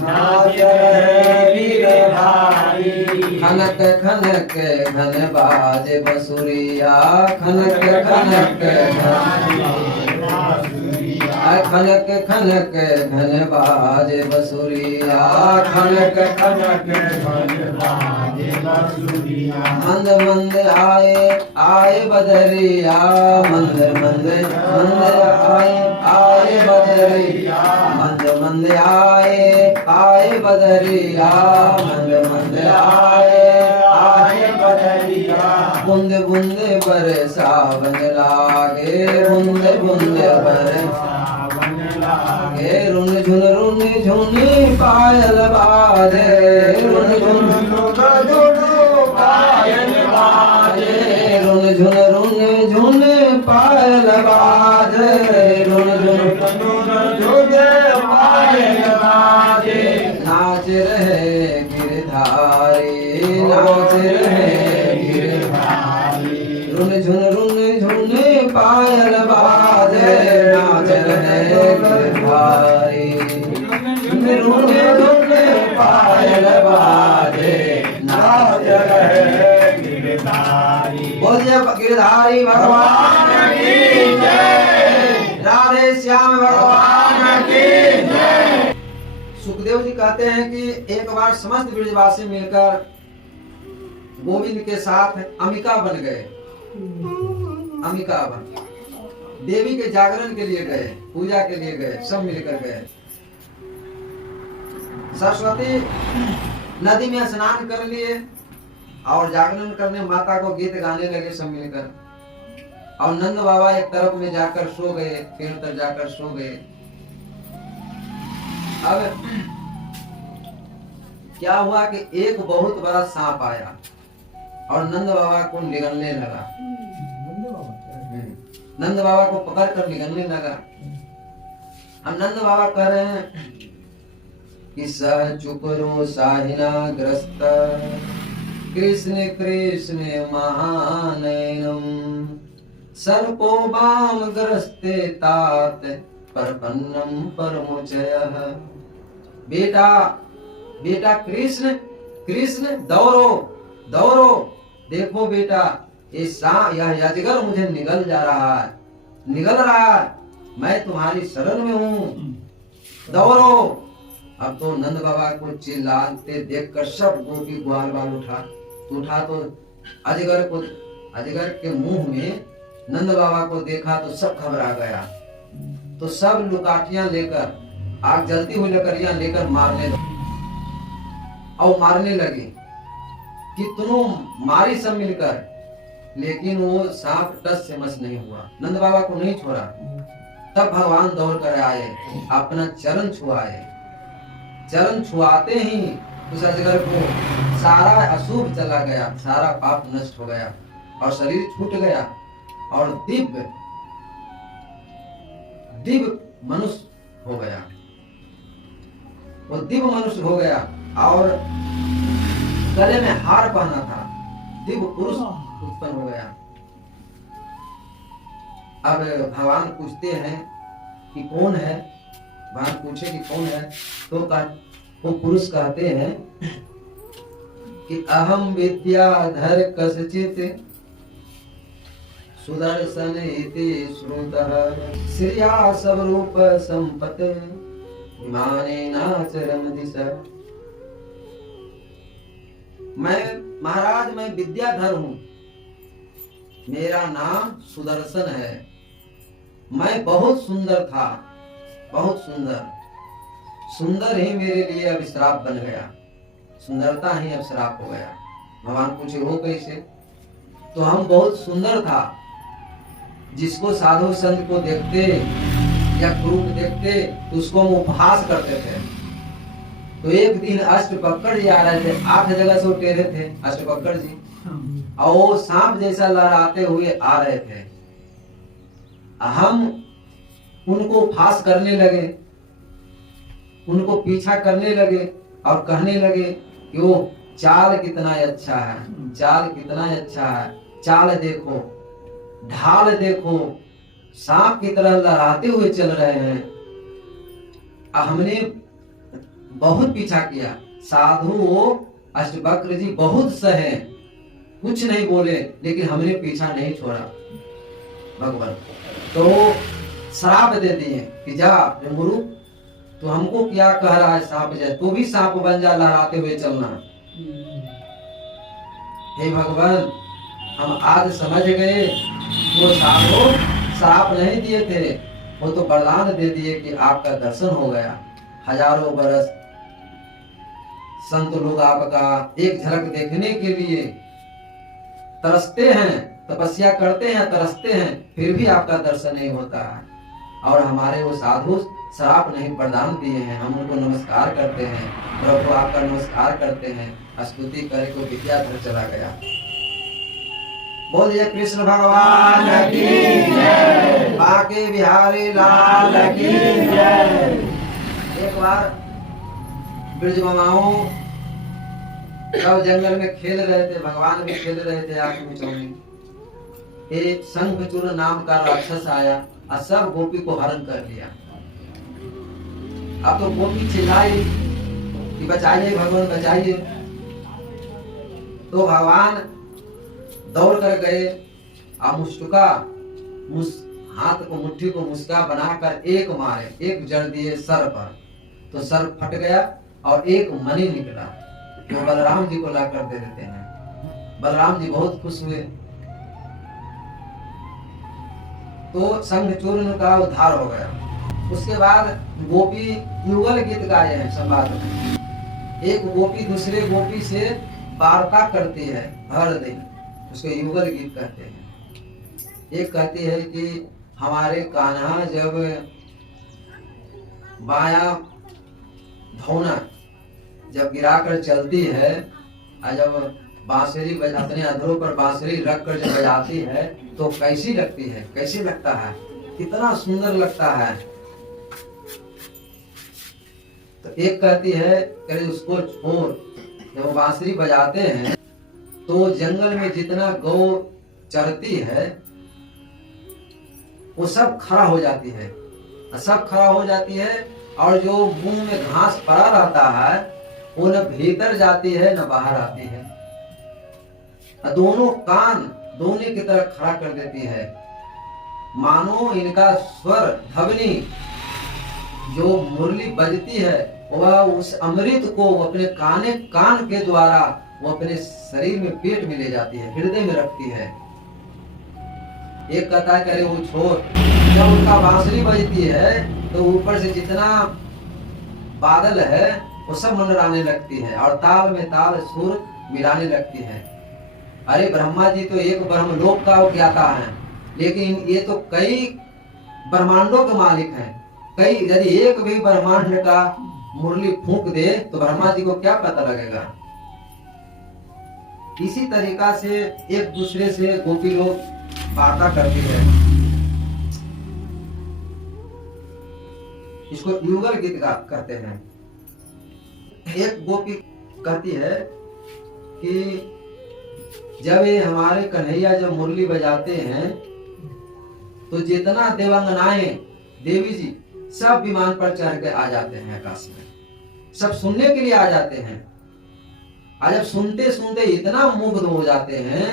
नाच रहे गिरधारी। खनक खनक घन बाजे बसुरिया। खनक खनक खनक खनक घन बाजे बसुरिया। खनक खनक घन बाजे बसुरिया। मंद मंद आए बदरिया। मंद मंद आए बदरिया। मंद मंद आए बदरिया। मंद मंद आए बदरिया। बूंद बूंद बरसावन लागे। बूंद बूंद बरसावन लागे। रुन झुन पायल बाजे। रुन झुन पायल बाजे। रुन झुन पायल बाजे। रुन झुन पायल बाजे। नाच रहे गिरधारी। नाच रहे गिरधारी। रुन झुन पायल बाजे नाच रहे गिरधारी। रुन झुन पायल बाजे नाच रहे गिरधारी। बोलिए गिरधारी भगवान की जय। राधे श्याम भगवान की जय। सुखदेव जी कहते हैं कि एक बार समस्त ब्रजवासी मिलकर गोविंद के साथ अमिका बन गए। अमिका बन देवी के जागरण के लिए गए, पूजा के लिए गए, सब मिलकर गए। सरस्वती नदी में स्नान कर लिए और जागरण करने माता को गीत गाने लगे सब मिलकर। और नंद बाबा एक तरफ में जाकर सो गए, पेड़ पर जाकर सो गए। अब क्या हुआ कि एक बहुत बड़ा सांप आया और नंद बाबा को निगलने लगा। नंद बाबा को पकड़ कर निगलने लगा। अब नंद बाबा कह रहे हैं कि सह चुकरो साहिना ग्रस्त कृष्ण कृष्ण महानयनम सर्पो बाम ग्रस्ते तात परपन्नम परमोचयः। बेटा बेटा कृष्ण कृष्ण दौड़ो दौड़ो, देखो बेटा यह अजगर मुझे निगल जा रहा है, निगल रहा है, मैं तुम्हारी शरण में हूँ, दौड़ो। अब तो नंद बाबा को चिल्लाते देखकर सब गोपी ग्वाल बाल उठा तो अजगर के मुंह में नंद बाबा को देखा तो सब घबरा गया। तो सब लुकाटियां लेकर आग जलती हुई लकड़ियां लेकर मारने लगे कि तुम मारी सब मिलकर। लेकिन वो सांप टस से मस नहीं हुआ, नंद बाबा को नहीं छोड़ा। तब भगवान दौड़ कर आए, अपना चरण छुआए। चरण छुआते ही उस अजगर को सारा अशुभ चला गया, सारा पाप नष्ट हो गया और शरीर छूट गया और दिव्य मनुष्य हो गया। वो दिव्य मनुष्य हो गया और गले में हार पहना था, दिव्य पुरुष उत्पन्न हो गया। अब भगवान पूछते हैं कि कौन है, भगवान पूछे कि कौन है, तो वो पुरुष कहते हैं कि अहम विद्याधर कश्चित सुदर्शन इति श्रुतः श्रिया स्वरूप संपत्ति विमानेनाचरम दिशा। मैं विद्याधर हूँ, मेरा नाम सुदर्शन है। मैं बहुत सुंदर था, बहुत सुंदर। सुंदर ही मेरे लिए अब श्राप बन गया, सुंदरता ही अब श्राप हो गया। भगवान पूछे वो कैसे? तो हम बहुत सुंदर था, जिसको साधु संत को देखते या कुरूप देखते तो उसको हम उपहास करते थे। तो एक दिन अष्टपक्कड़ जी आ रहे थे, 8 जगह से वो टेढ़े थे अष्टपक्कड़ जी, और वो सांप जैसा लहराते हुए आ रहे थे। हम उनको उपहास करने लगे, उनको पीछा करने लगे और कहने लगे कि वो चाल कितना अच्छा है, चाल कितना अच्छा है, चाल देखो, ढाल देखो, सांप की तरह लहराते हुए चल रहे हैं। हमने बहुत पीछा किया, साधु अष्टवक्र जी बहुत सहे, कुछ नहीं बोले, लेकिन हमने पीछा नहीं छोड़ा। भगवान तो श्राप दे दिए कि जा गुरु, तो हमको क्या कह रहा है सांप जैसे, तू भी सांप बन जा, लहराते हुए चलना। हे भगवान, हम आज समझ गए वो साधु श्राप नहीं दिए थे, वो तो वरदान दे दिए कि आपका दर्शन हो गया। हजारों बरस संत लोग आपका एक झलक देखने के लिए तरसते हैं, तपस्या करते हैं, तरसते हैं, फिर भी आपका दर्शन नहीं होता है। और हमारे वो साधु श्राप नहीं प्रदान दिए हैं, हम उनको नमस्कार करते हैं, प्रभु आपका नमस्कार करते हैं, स्तुति करे को विद्याधर चला गया। बोलिए कृष्ण भगवान की जय, बांके बिहारी लाल की जय। एक बार ब्रजमाओं सब जंगल में खेल रहे थे, भगवान भी खेल रहे थे आपस में। एक शंखचूड़ नाम का राक्षस आया और सब गोपी को हरण कर लिया। अब तो गोपी चिल्लाई कि बचाइए भगवान, बचाइए। तो भगवान दौड़ कर गए और हाथ को मुट्ठी को मुस्का बनाकर एक मारे, एक जड़ दिए सर पर, तो सर फट गया और एक मणि निकला, जो बलराम जी को लाकर दे देते हैं। बलराम जी बहुत खुश हुए। तो शंखचूर्ण का उद्धार हो गया। उसके बाद गोपी युगल गीत गाए हैं संवाद में। एक गोपी दूसरे गोपी से वार्ता करती है हर दिन, उसको युगल गीत कहते हैं। एक कहती है कि हमारे कान्हा जब बाया धौना जब गिराकर चलती है और जब बांसुरी अपने अधरों पर बांसुरी रख कर जब बजाती है तो कैसी लगती है, कैसे लगता है, कितना सुंदर लगता है। तो एक कहती है कि उसको छोड़, जब वो बांसुरी बजाते हैं तो जंगल में जितना गौ चरती है वो सब खड़ा हो जाती है, सब खड़ा हो जाती है, और जो मुंह में घास पड़ा रहता है वो न भीतर जाती है न बाहर आती है, दोनों कान दोनों की तरफ खड़ा कर देती है। मानो इनका स्वर ध्वनि जो मुरली बजती है वह उस अमृत को अपने कान के द्वारा वो अपने शरीर में, पेट में ले जाती है, हृदय में रखती है। एक कहता है करे वो छोड़, जब उनका बांसुरी बजती है तो ऊपर से जितना बादल है वो सब मंडराने लगती है और ताल में ताल सुर मिलाने लगती है। अरे ब्रह्मा जी तो एक ब्रह्मलोक का वो ज्ञाता है, लेकिन ये तो कई ब्रह्मांडों के मालिक हैं। कई यदि एक भी ब्रह्मांड का मुरली फूंक दे तो ब्रह्मा जी को क्या पता लगेगा। इसी तरीका से एक दूसरे से गोपी लोग वार्ता करती है। इसको युगल गीत करते हैं। एक गोपी कहती है कि जब ये हमारे कन्हैया जब मुरली बजाते हैं तो जितना देवांगनाएं देवी जी सब विमान पर चढ़ के आ जाते हैं आकाश में, सब सुनने के लिए आ जाते हैं। और जब सुनते सुनते इतना मुग्ध हो जाते हैं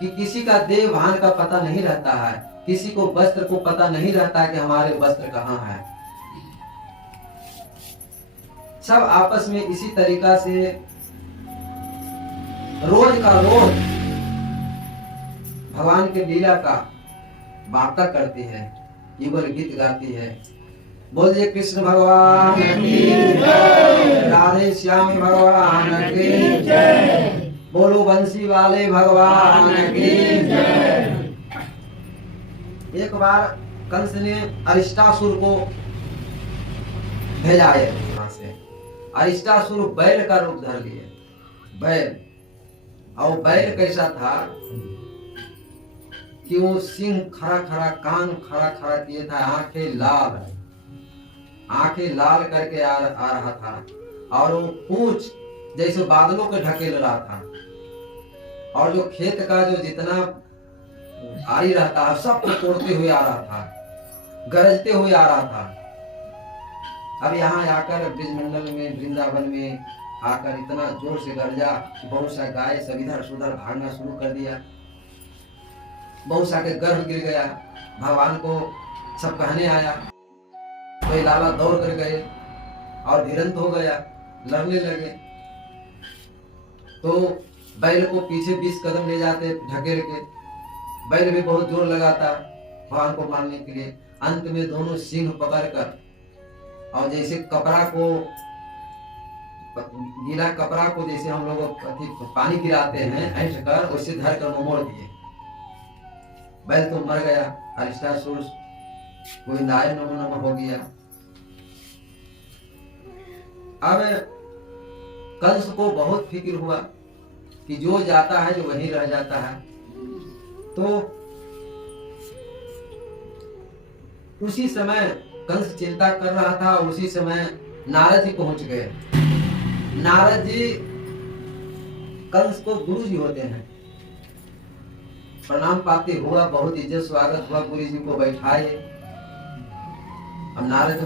कि किसी का देह भान का पता नहीं रहता है, किसी को वस्त्र को पता नहीं रहता है कि हमारे वस्त्र कहाँ है। सब आपस में इसी तरीका से रोज का रोज भगवान के लीला का वार्ता करती है, युगल गीत गाती है। बोलिए कृष्ण भगवान की जय, राधे श्याम भगवान की जय, बोलो बंसी वाले भगवान की जय। एक बार कंस ने अरिष्टासुर को भेजा है वहां से। अरिष्टासुर बैल का रूप धर लिए, बैल। और बैल कैसा था कि वो सिंह खड़ा खड़ा, कान खड़ा खड़ा किए था, आंखें लाल करके आ रहा था, और वो पूंछ जैसे बादलों के ढकेल रहा था, और जो खेत का जो जितना आरी रहता है सबको तोड़ते हुए आ रहा था, गरजते हुए आ रहा था। अब यहाँ आकर ब्रिजमंडल में, वृंदावन में आकर इतना जोर से गरजा, बहुत सा गाय सब इधर उधर भागना शुरू कर दिया। बहुत सा के गर्भ गिर गया, भगवान को सब कहने आया। कोई लाला दौड़ कर गए और भिड़ंत हो गया, लड़ने लगे। तो बैल को पीछे 20 कदम ले जाते ढकेल के। बैल भी बहुत जोर लगाता भगवान को मारने के लिए। अंत में दोनों सिंह पकड़कर, और जैसे कपड़ा को, गीला कपड़ा को जैसे हम लोग पानी गिराते हैं ऐंठ कर, वैसे धर कर मोड़ दिए। बैल तो मर गया। अरिष्टासुर गोविंदाय नमो नमः हो गया। अब कंस को बहुत फिक्र हुआ कि जो जाता है जो वहीं रह जाता है। तो उसी समय कंस चिंता कर रहा था, उसी समय नारद जी पहुंच गए। नारद जी कंस को गुरु जी होते हैं। प्रणाम पाते हुआ, बहुत इज्जत स्वागत हुआ, गुरु जी को बैठाए। अब नारद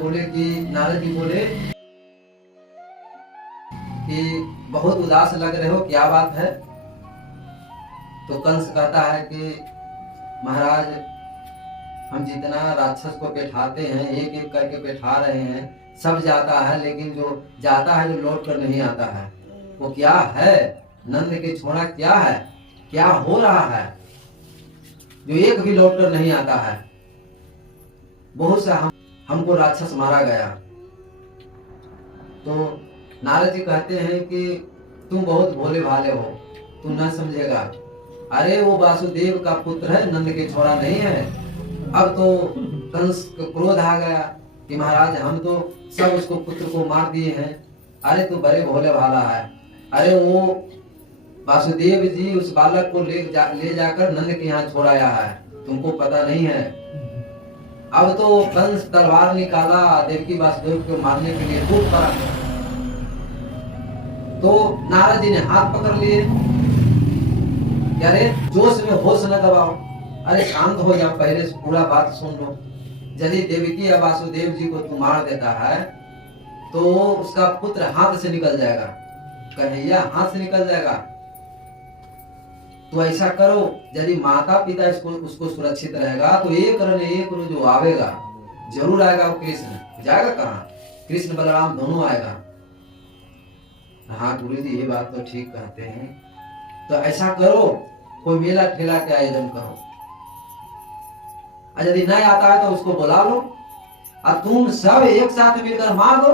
जी बोले कि बहुत उदास लग रहे हो, क्या बात है? तो कंस कहता है कि महाराज, हम जितना राक्षस को बैठाते हैं, एक एक करके बैठा रहे हैं, सब जाता है, लेकिन जो जाता है जो लौट कर नहीं आता है, वो क्या है? नंद के छोड़ा क्या है? क्या हो रहा है जो एक भी लौट कर नहीं आता है? बहुत सा हमको राक्षस मारा गया। तो नारद जी कहते हैं कि तुम बहुत भोले भाले हो, तुम न समझेगा। अरे वो वासुदेव का पुत्र है, नंद के छोड़ा नहीं है। अब तो कंस को क्रोध आ गया कि महाराज, हम तो सब उसको पुत्र को मार दिए हैं। अरे तू बड़े भोले भाला है। अरे वो वासुदेव जी उस बालक को ले जाकर नंद के यहाँ छोड़ाया है, तुमको पता नहीं है। अब तो कंस तलवार निकाला, देवकी वासुदेव को मारने के लिए कूद पड़ा। तो नारद जी ने हाथ पकड़ लिए। अरे जोश में होश न गवाओ, अरे शांत हो जा, पहले पूरा बात सुन लो। यदि देवकी या वासुदेव जी को तू मार देता है तो उसका पुत्र हाथ से निकल जाएगा, कन्हैया हाथ से निकल जाएगा। तो ऐसा करो, यदि माता पिता उसको सुरक्षित रहेगा तो एक जो आवेगा जरूर आएगा। वो कृष्ण जाएगा कहाँ? कृष्ण बलराम दोनों आएगा। हाँ गुरु जी, ये बात तो ठीक कहते हैं। तो ऐसा करो, कोई मेला ठेला के आयोजन करो, और यदि नहीं आता है तो उसको बुला लो, और तुम सब एक साथ मिलकर मार दो।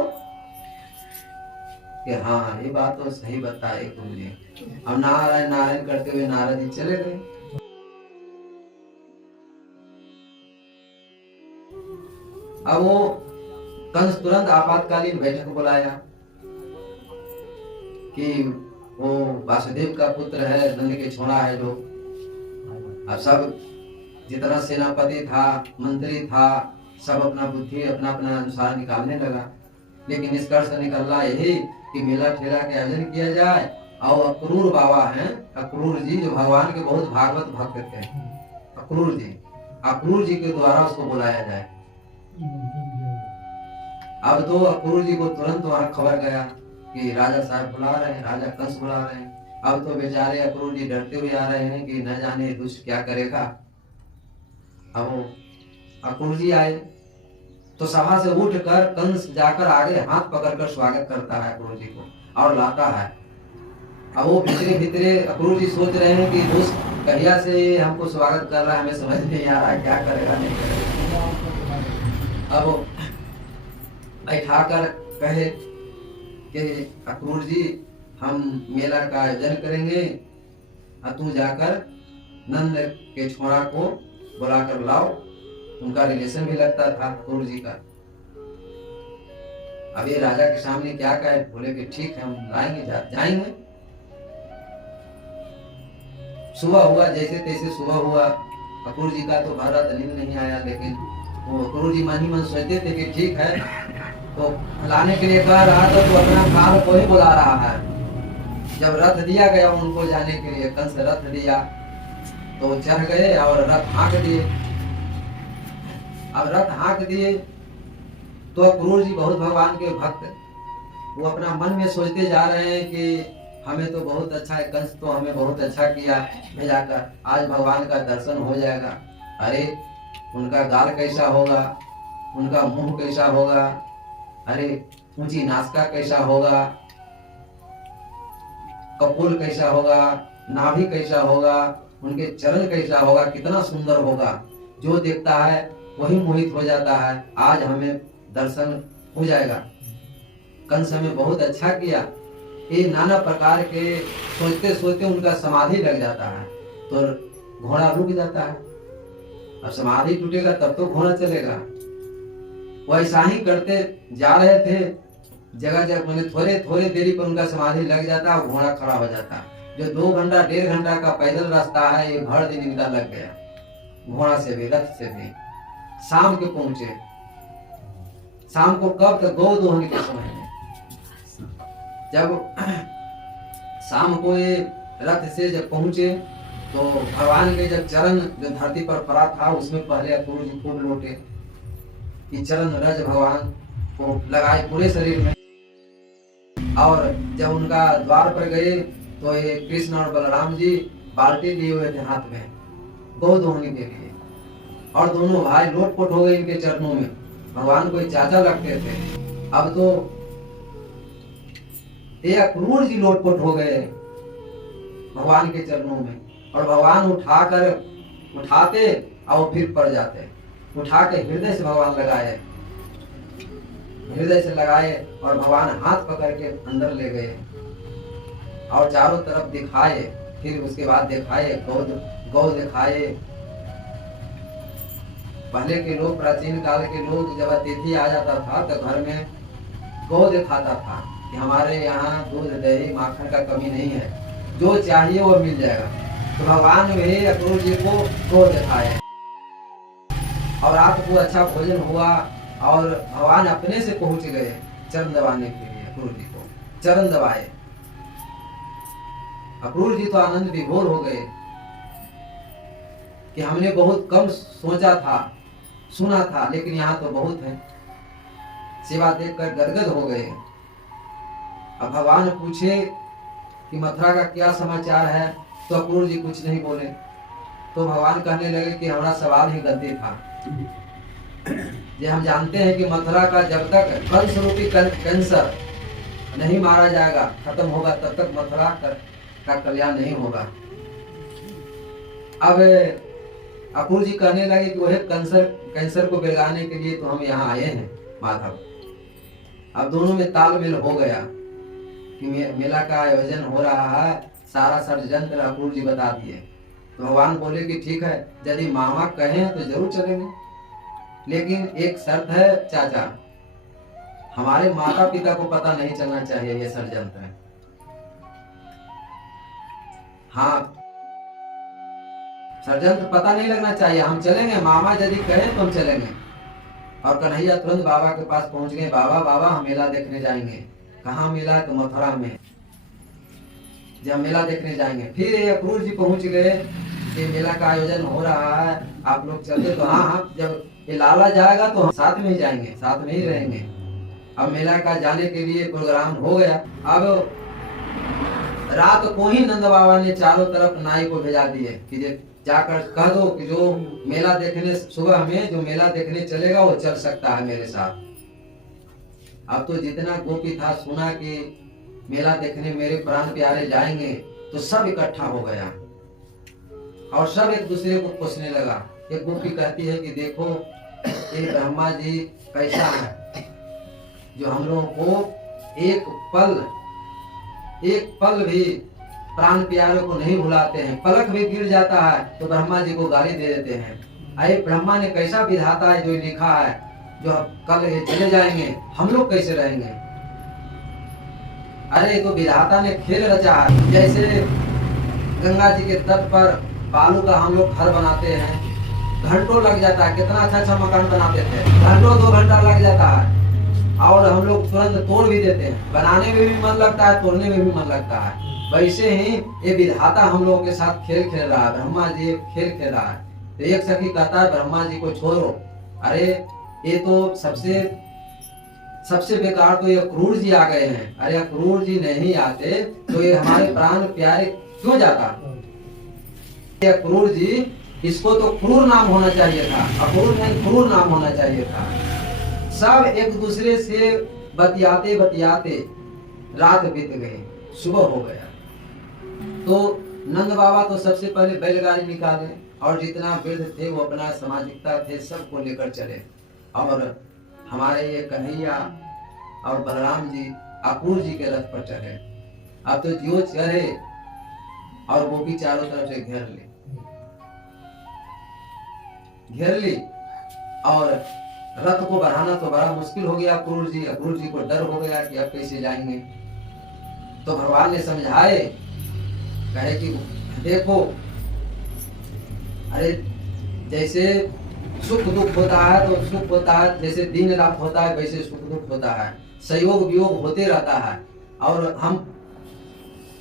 कि हाँ ये बात तो सही बताए गुरु जी। अब नारायण नारायण करते हुए नारद जी चले गए। अब वो कंस तुरंत आपातकालीन बैठक बुलाया कि वो वासुदेव का पुत्र है, नंद के छोड़ा है जो। अब सब जितना सेनापति था, मंत्री था, सब अपना बुद्धि अपना अपना अनुसार निकालने लगा। लेकिन निष्कर्ष निकला यही कि मेला ठेला के आयोजन किया जाए और अक्रूर बाबा हैं, अक्रूर जी जो भगवान के बहुत भागवत भक्त थे, अक्रूर जी के द्वारा उसको बुलाया जाए। अब तो अक्रूर जी को तुरंत वहां खबर गया कि राजा साहब बुला रहे हैं, राजा कंस बुला रहे हैं। अब तो बेचारे अक्रूर जी डरते हुए आ रहे हैं कि न जाने दुष्ट क्या करेगा। अब अक्रूर जी आए तो सभा से उठकर कंस जाकर आगे हाथ पकड़कर स्वागत करता है अक्रूर जी को और लाता है। अब वो भीतरे भीतरे अक्रूर जी सोच रहे हैं कि दुष्ट कहिया से हमको स्वागत कर रहा है, हमें समझ नहीं आ रहा है क्या करेगा नहीं करेगा। अब बैठा कर कहे कि अक्रूर जी हम मेला का आयोजन करेंगे, तू जाकर नंद के छोड़ा को बुलाकर लाओ। उनका रिलेशन भी लगता था अक्रूर जी का। अब ये राजा के सामने क्या कहे, बोले कि ठीक है हम लाएंगे, जाएंगे। सुबह हुआ, जैसे तैसे सुबह हुआ। अक्रूर जी का तो भर रात नींद नहीं आया, लेकिन वो अक्रूर जी मन ही मन सोचते थे कि ठीक है, तो लाने के लिए कह रहा था तो अपना काल को ही बुला रहा है। जब रथ दिया गया उनको जाने के लिए, कंस रथ दिया तो चढ़ गए और रथ हाँक दिए। अब रथ हाँक दिए तो अक्रूर जी बहुत भगवान के भक्त, वो अपना मन में सोचते जा रहे हैं कि हमें तो बहुत अच्छा है, कंस तो हमें बहुत अच्छा किया भेजाकर, आज भगवान का दर्शन हो जाएगा। अरे उनका गाल कैसा होगा, उनका मुंह कैसा होगा, अरे ऊंची नासिका कैसा होगा, कपोल कैसा होगा, नाभि कैसा होगा, उनके चरण कैसा होगा, कितना सुंदर होगा। जो देखता है वही मोहित हो जाता है। आज हमें दर्शन हो जाएगा, कंस हमें बहुत अच्छा किया। ये नाना प्रकार के सोचते सोचते उनका समाधि लग जाता है तो घोड़ा रुक जाता है। अब समाधि टूटेगा तब तो घोड़ा चलेगा। वैसा ही करते जा रहे थे, जगह जगह मैंने थोड़े थोड़े देरी पर उनका समाधि लग जाता और घोड़ा खड़ा हो जाता। जो 2 घंटा 1.5 घंटा का पैदल रास्ता है, ये भर दिन इनका लग गया, घोड़ा से भी रथ से भी। शाम के पहुंचे, शाम को कब तक गौ दोहन के समय में, जब शाम को ये रथ से जब पहुंचे तो भगवान के जब चरण जो धरती पर पड़ा था उसमें पहले अक्रूर जी खूब लौटे कि चरण रज भगवान को लगाए पूरे शरीर में। और जब उनका द्वार पर गए तो ये कृष्ण और बलराम जी बाल्टी लिए हुए थे हाथ में गौ दोहनी के लिए, और दोनों भाई लोटपोट हो गए इनके चरणों में। भगवान को चाचा लगते थे, अब तो ये अक्रूर जी लोटपोट हो गए भगवान के चरणों में। और भगवान उठाते और फिर पड़ जाते, उठा के हृदय से भगवान लगाए, हृदय से लगाए और भगवान हाथ पकड़ के अंदर ले गए और चारों तरफ दिखाए। फिर उसके बाद दिखाए गौ दिखाए। पहले के लोग, प्राचीन काल के लोग, जब अतिथि आ जाता था तो घर में गौ दिखाता था कि हमारे यहाँ दूध दही माखन का कमी नहीं है, जो चाहिए वो मिल जाएगा। तो भगवान भी अक्रूर जी को गौ दिखाए और रात को अच्छा भोजन हुआ और भगवान अपने से पहुंच गए चरण दबाने के लिए। अक्रूर जी को चरण दबाए, अक्रूर जी तो आनंद विभोर हो गए कि हमने बहुत कम सोचा था, सुना था, लेकिन यहाँ तो बहुत है। सेवा देखकर गदगद हो गए। अब भगवान पूछे कि मथुरा का क्या समाचार है, तो अक्रूर जी कुछ नहीं बोले। तो भगवान कहने लगे कि हमारा सवाल ही गलती था। ये हम जानते हैं कि मथुरा का जब तक कंस रूपी कैंसर नहीं मारा जाएगा, खत्म होगा, तब तक मथुरा का कल्याण नहीं होगा। अब अक्रूर जी कहने लगे कि वह कैंसर को बिगाड़ने के लिए तो हम यहाँ आए हैं माधव। अब दोनों में तालमेल हो गया। कि मेला का आयोजन हो रहा है, सारा षड्यंत्र अक्रूर जी बता दिए। तो भगवान बोले कि ठीक है, यदि मामा कहें तो जरूर चलेंगे, लेकिन एक शर्त है चाचा, हमारे माता पिता को पता नहीं चलना चाहिए ये षड्यंत्र है। हाँ, षड्यंत्र पता नहीं लगना चाहिए, हम चलेंगे, मामा यदि कहें तो हम चलेंगे। और कन्हैया तुरंत बाबा के पास पहुंच गए। बाबा बाबा हम मेला देखने जाएंगे। कहाँ मेला? तो मथुरा में। जब मेला देखने जाएंगे, फिर ये अक्रूर जी पहुंच गए कि मेला का आयोजन हो रहा है, आप लोग चलते? तो हाँ हाँ, जब ये लाला जाएगा तो हम साथ में ही जाएंगे, साथ में ही रहेंगे। अब मेला का जाने के लिए प्रोग्राम हो गया। अब रात को ही नंद बाबा ने चारों तरफ नाई को भेजा दिए कि जाकर कह दो कि जो मेला देखने, सुबह में जो मेला देखने चलेगा वो चल सकता है मेरे साथ। अब तो जितना गोपी था सुना कि मेला देखने मेरे प्राण प्यारे जाएंगे, तो सब इकट्ठा हो गया और सब एक दूसरे को पूछने लगा। एक गोपी कहती है कि देखो ये ब्रह्मा जी कैसा है, जो हम लोगों को एक पल भी प्राण प्यारे को नहीं भुलाते हैं, पलक भी गिर जाता है तो ब्रह्मा जी को गाली दे देते हैं। अरे ब्रह्मा ने कैसा विधाता है जो लिखा है, जो कल ये चले जाएंगे, हम लोग कैसे रहेंगे? अरे तो विधाता ने खेल रचा है। जैसे गंगा जी के तट पर बालू का हम लोग घर बनाते हैं, घंटों लग जाता है, कितना अच्छा अच्छा मकान बनाते थे, घंटों 2 घंटा लग जाता है, और हम लोग तुरंत तोड़ भी देते हैं। बनाने में भी मन लगता है, तोड़ने में भी मन लगता है। वैसे ही ये विधाता हम लोगों के साथ खेल खेल रहा है, ब्रह्मा जी खेल खेल रहा है। तो एक सखी कहता है ब्रह्मा जी को छोड़ो, अरे ये तो सबसे बेकार तो ये अक्रूर जी आ गए हैं। अरे अक्रूर जी नहीं आते तो ये हमारे प्राण प्यारे क्यों जाता? ये अक्रूर जी, इसको तो क्रूर नाम होना चाहिए था, अक्रूर नहीं क्रूर नाम होना चाहिए था। सब एक दूसरे से बतियाते बतियाते रात बीत गई, सुबह हो गया। तो नंद बाबा तो सबसे पहले बैलगाड़ी निकाले और जितना वृद्ध थे वो अपना सामाजिकता थे सबको लेकर चले, और हमारे ये कन्हैया और बलराम जी अक्रूर जी के रथ पर चढ़े। अब तो जो चढ़े और वो भी चारों तरफ से घेर ली और रथ को बढ़ाना तो बड़ा मुश्किल हो गया। अक्रूर जी को डर हो गया कि अब कैसे जाएंगे। तो भगवान ने समझाए, कहे कि देखो, अरे जैसे सुख दुख होता है तो सुख होता है, जैसे दिन रात होता है वैसे सुख दुख होता है, संयोग वियोग होते रहता है। और हम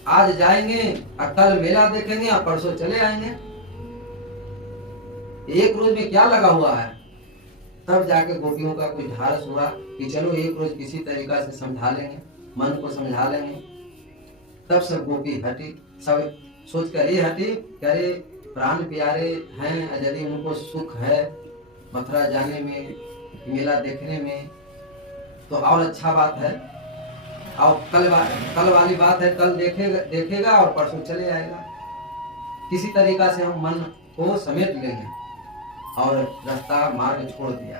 आज जाएंगे और कल मेला देखेंगे और परसों चले आएंगे, एक रोज में क्या लगा हुआ है? तब जाके गोपियों का कुछ ढारस हुआ कि चलो एक रोज किसी तरीका से समझा लेंगे, मन को समझा लेंगे। तब सब गोपी हटी, सब सोच कर ये हटी कि अरे प्राण प्यारे हैं, यदि उनको सुख है मथुरा जाने में, मेला देखने में, तो और अच्छा बात है। और कल वाली बात है, कल देखेगा और परसों चले आएगा। किसी तरीका से हम मन को समेट लेंगे। और रास्ता मार्ग छोड़ दिया।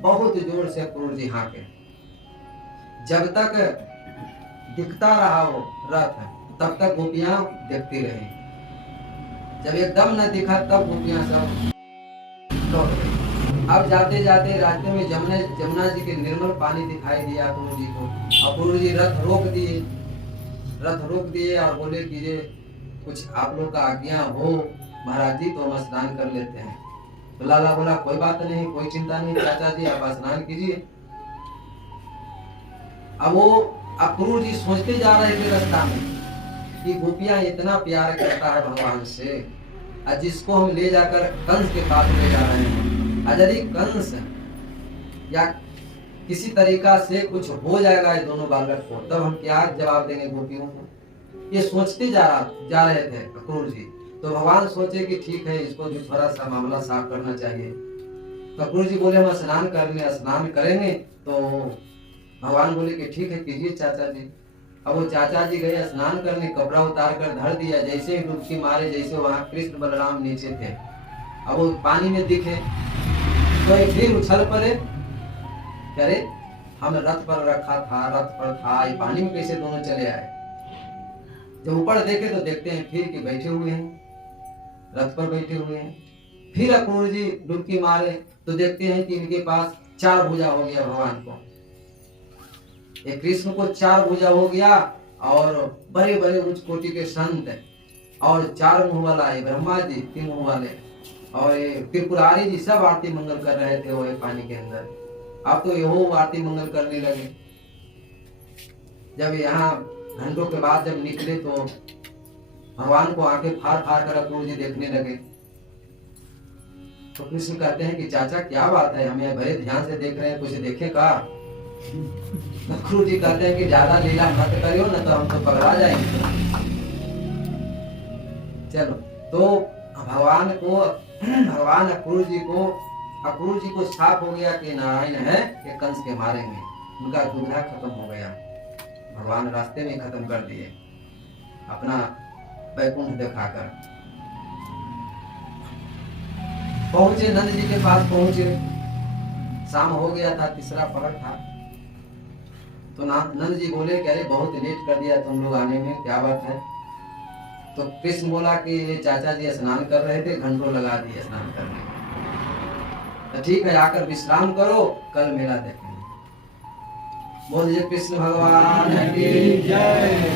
बहुत जोर से अक्रूर जी हाँके, जब तक दिखता रहा वो रथ तब तक गोपियां देखती रही। जब एकदम न दिखा तब गोपियां सब लौट गई। अब जाते जाते रास्ते में जमुना जी के निर्मल पानी दिखाई दिया अक्रूर जी को। अक्रूर जी रथ रोक दिए और बोले कि ये कुछ आप लोग का आज्ञा हो महाराज जी, तो हम स्नान कर लेते हैं। तो लाला बोला कोई बात नहीं, कोई चिंता नहीं चाचा जी, आप स्नान कीजिए। अब वो अक्रूर जी सोचते जा रहे थे रास्ता में कि गोपियां इतना प्यार करता है भगवान से, और जिसको हम ले जाकर कंस के पास ले जा रहे हैं, और यदि कंस या किसी तरीका से कुछ हो जाएगा ये दोनों बालक को, तब हम क्या जवाब देंगे गोपियों को? ये सोचते जा रहे थे अक्रूर जी। तो भगवान सोचे कि ठीक है, इसको भी थोड़ा सा मामला साफ करना चाहिए। तो अक्रूर जी बोले हम स्नान करेंगे। तो भगवान बोले कि ठीक है कीजिए चाचा जी। अब वो चाचा जी गए स्नान करने, कपड़ा उतार कर धर दिया, जैसे ही डुबकी मारे जैसे वहाँ कृष्ण बलराम नीचे थे। अब वो पानी में दिखे तो एक फिर उछल पड़े, अरे हम रथ पर रखा था, रथ पर था, ये पानी में कैसे दोनों चले आए? जब ऊपर देखे तो देखते हैं फिर कि बैठे हुए हैं, रथ पर बैठे हुए हैं। फिर अक्रूर जी डुबकी मारे तो देखते हैं कि इनके पास 4 भुजा हो गया भगवान को। ये कृष्ण को 4 भुजा हो गया और बड़े बड़े उच्च कोटि के संत और 4 मुंह वाला है ब्रह्मा जी, 3 मुंह वाले और ये त्रिपुरारी जी सब आरती मंगल कर रहे थे वो पानी के अंदर। अब तो यो आरती मंगल करने लगे। जब यहाँ घंटों के बाद जब निकले तो भगवान को आंखें फाड़ फाड़ कर अक्रूर जी देखने लगे। तो कृष्ण कहते हैं कि चाचा क्या बात है, हमें बड़े ध्यान से देख रहे हैं, कुछ देखे का? अक्रूर जी कहते हैं कि ज्यादा लीला मत करियो ना तो हम तो पकड़ा जाएंगे। चलो तो भगवान अक्रूर जी को साफ हो गया कि नारायण है कि कंस के मारेंगे। उनका दुविधा खत्म हो गया, भगवान रास्ते में खत्म कर दिए अपना वैकुंठ दिखाकर। पहुंचे नंद जी के पास पहुंचे, शाम हो गया था, तीसरा पहर था। तो नंद जी बोले कि अरे बहुत लेट कर दिया तुम लोग आने में, क्या बात है? तो कृष्ण बोला कि ये चाचा जी स्नान कर रहे थे, घंटों लगा दिए स्नान करने। तो ठीक है, आकर विश्राम करो, कल मेला देखेंगे। बोलिए कृष्ण भगवान की जय।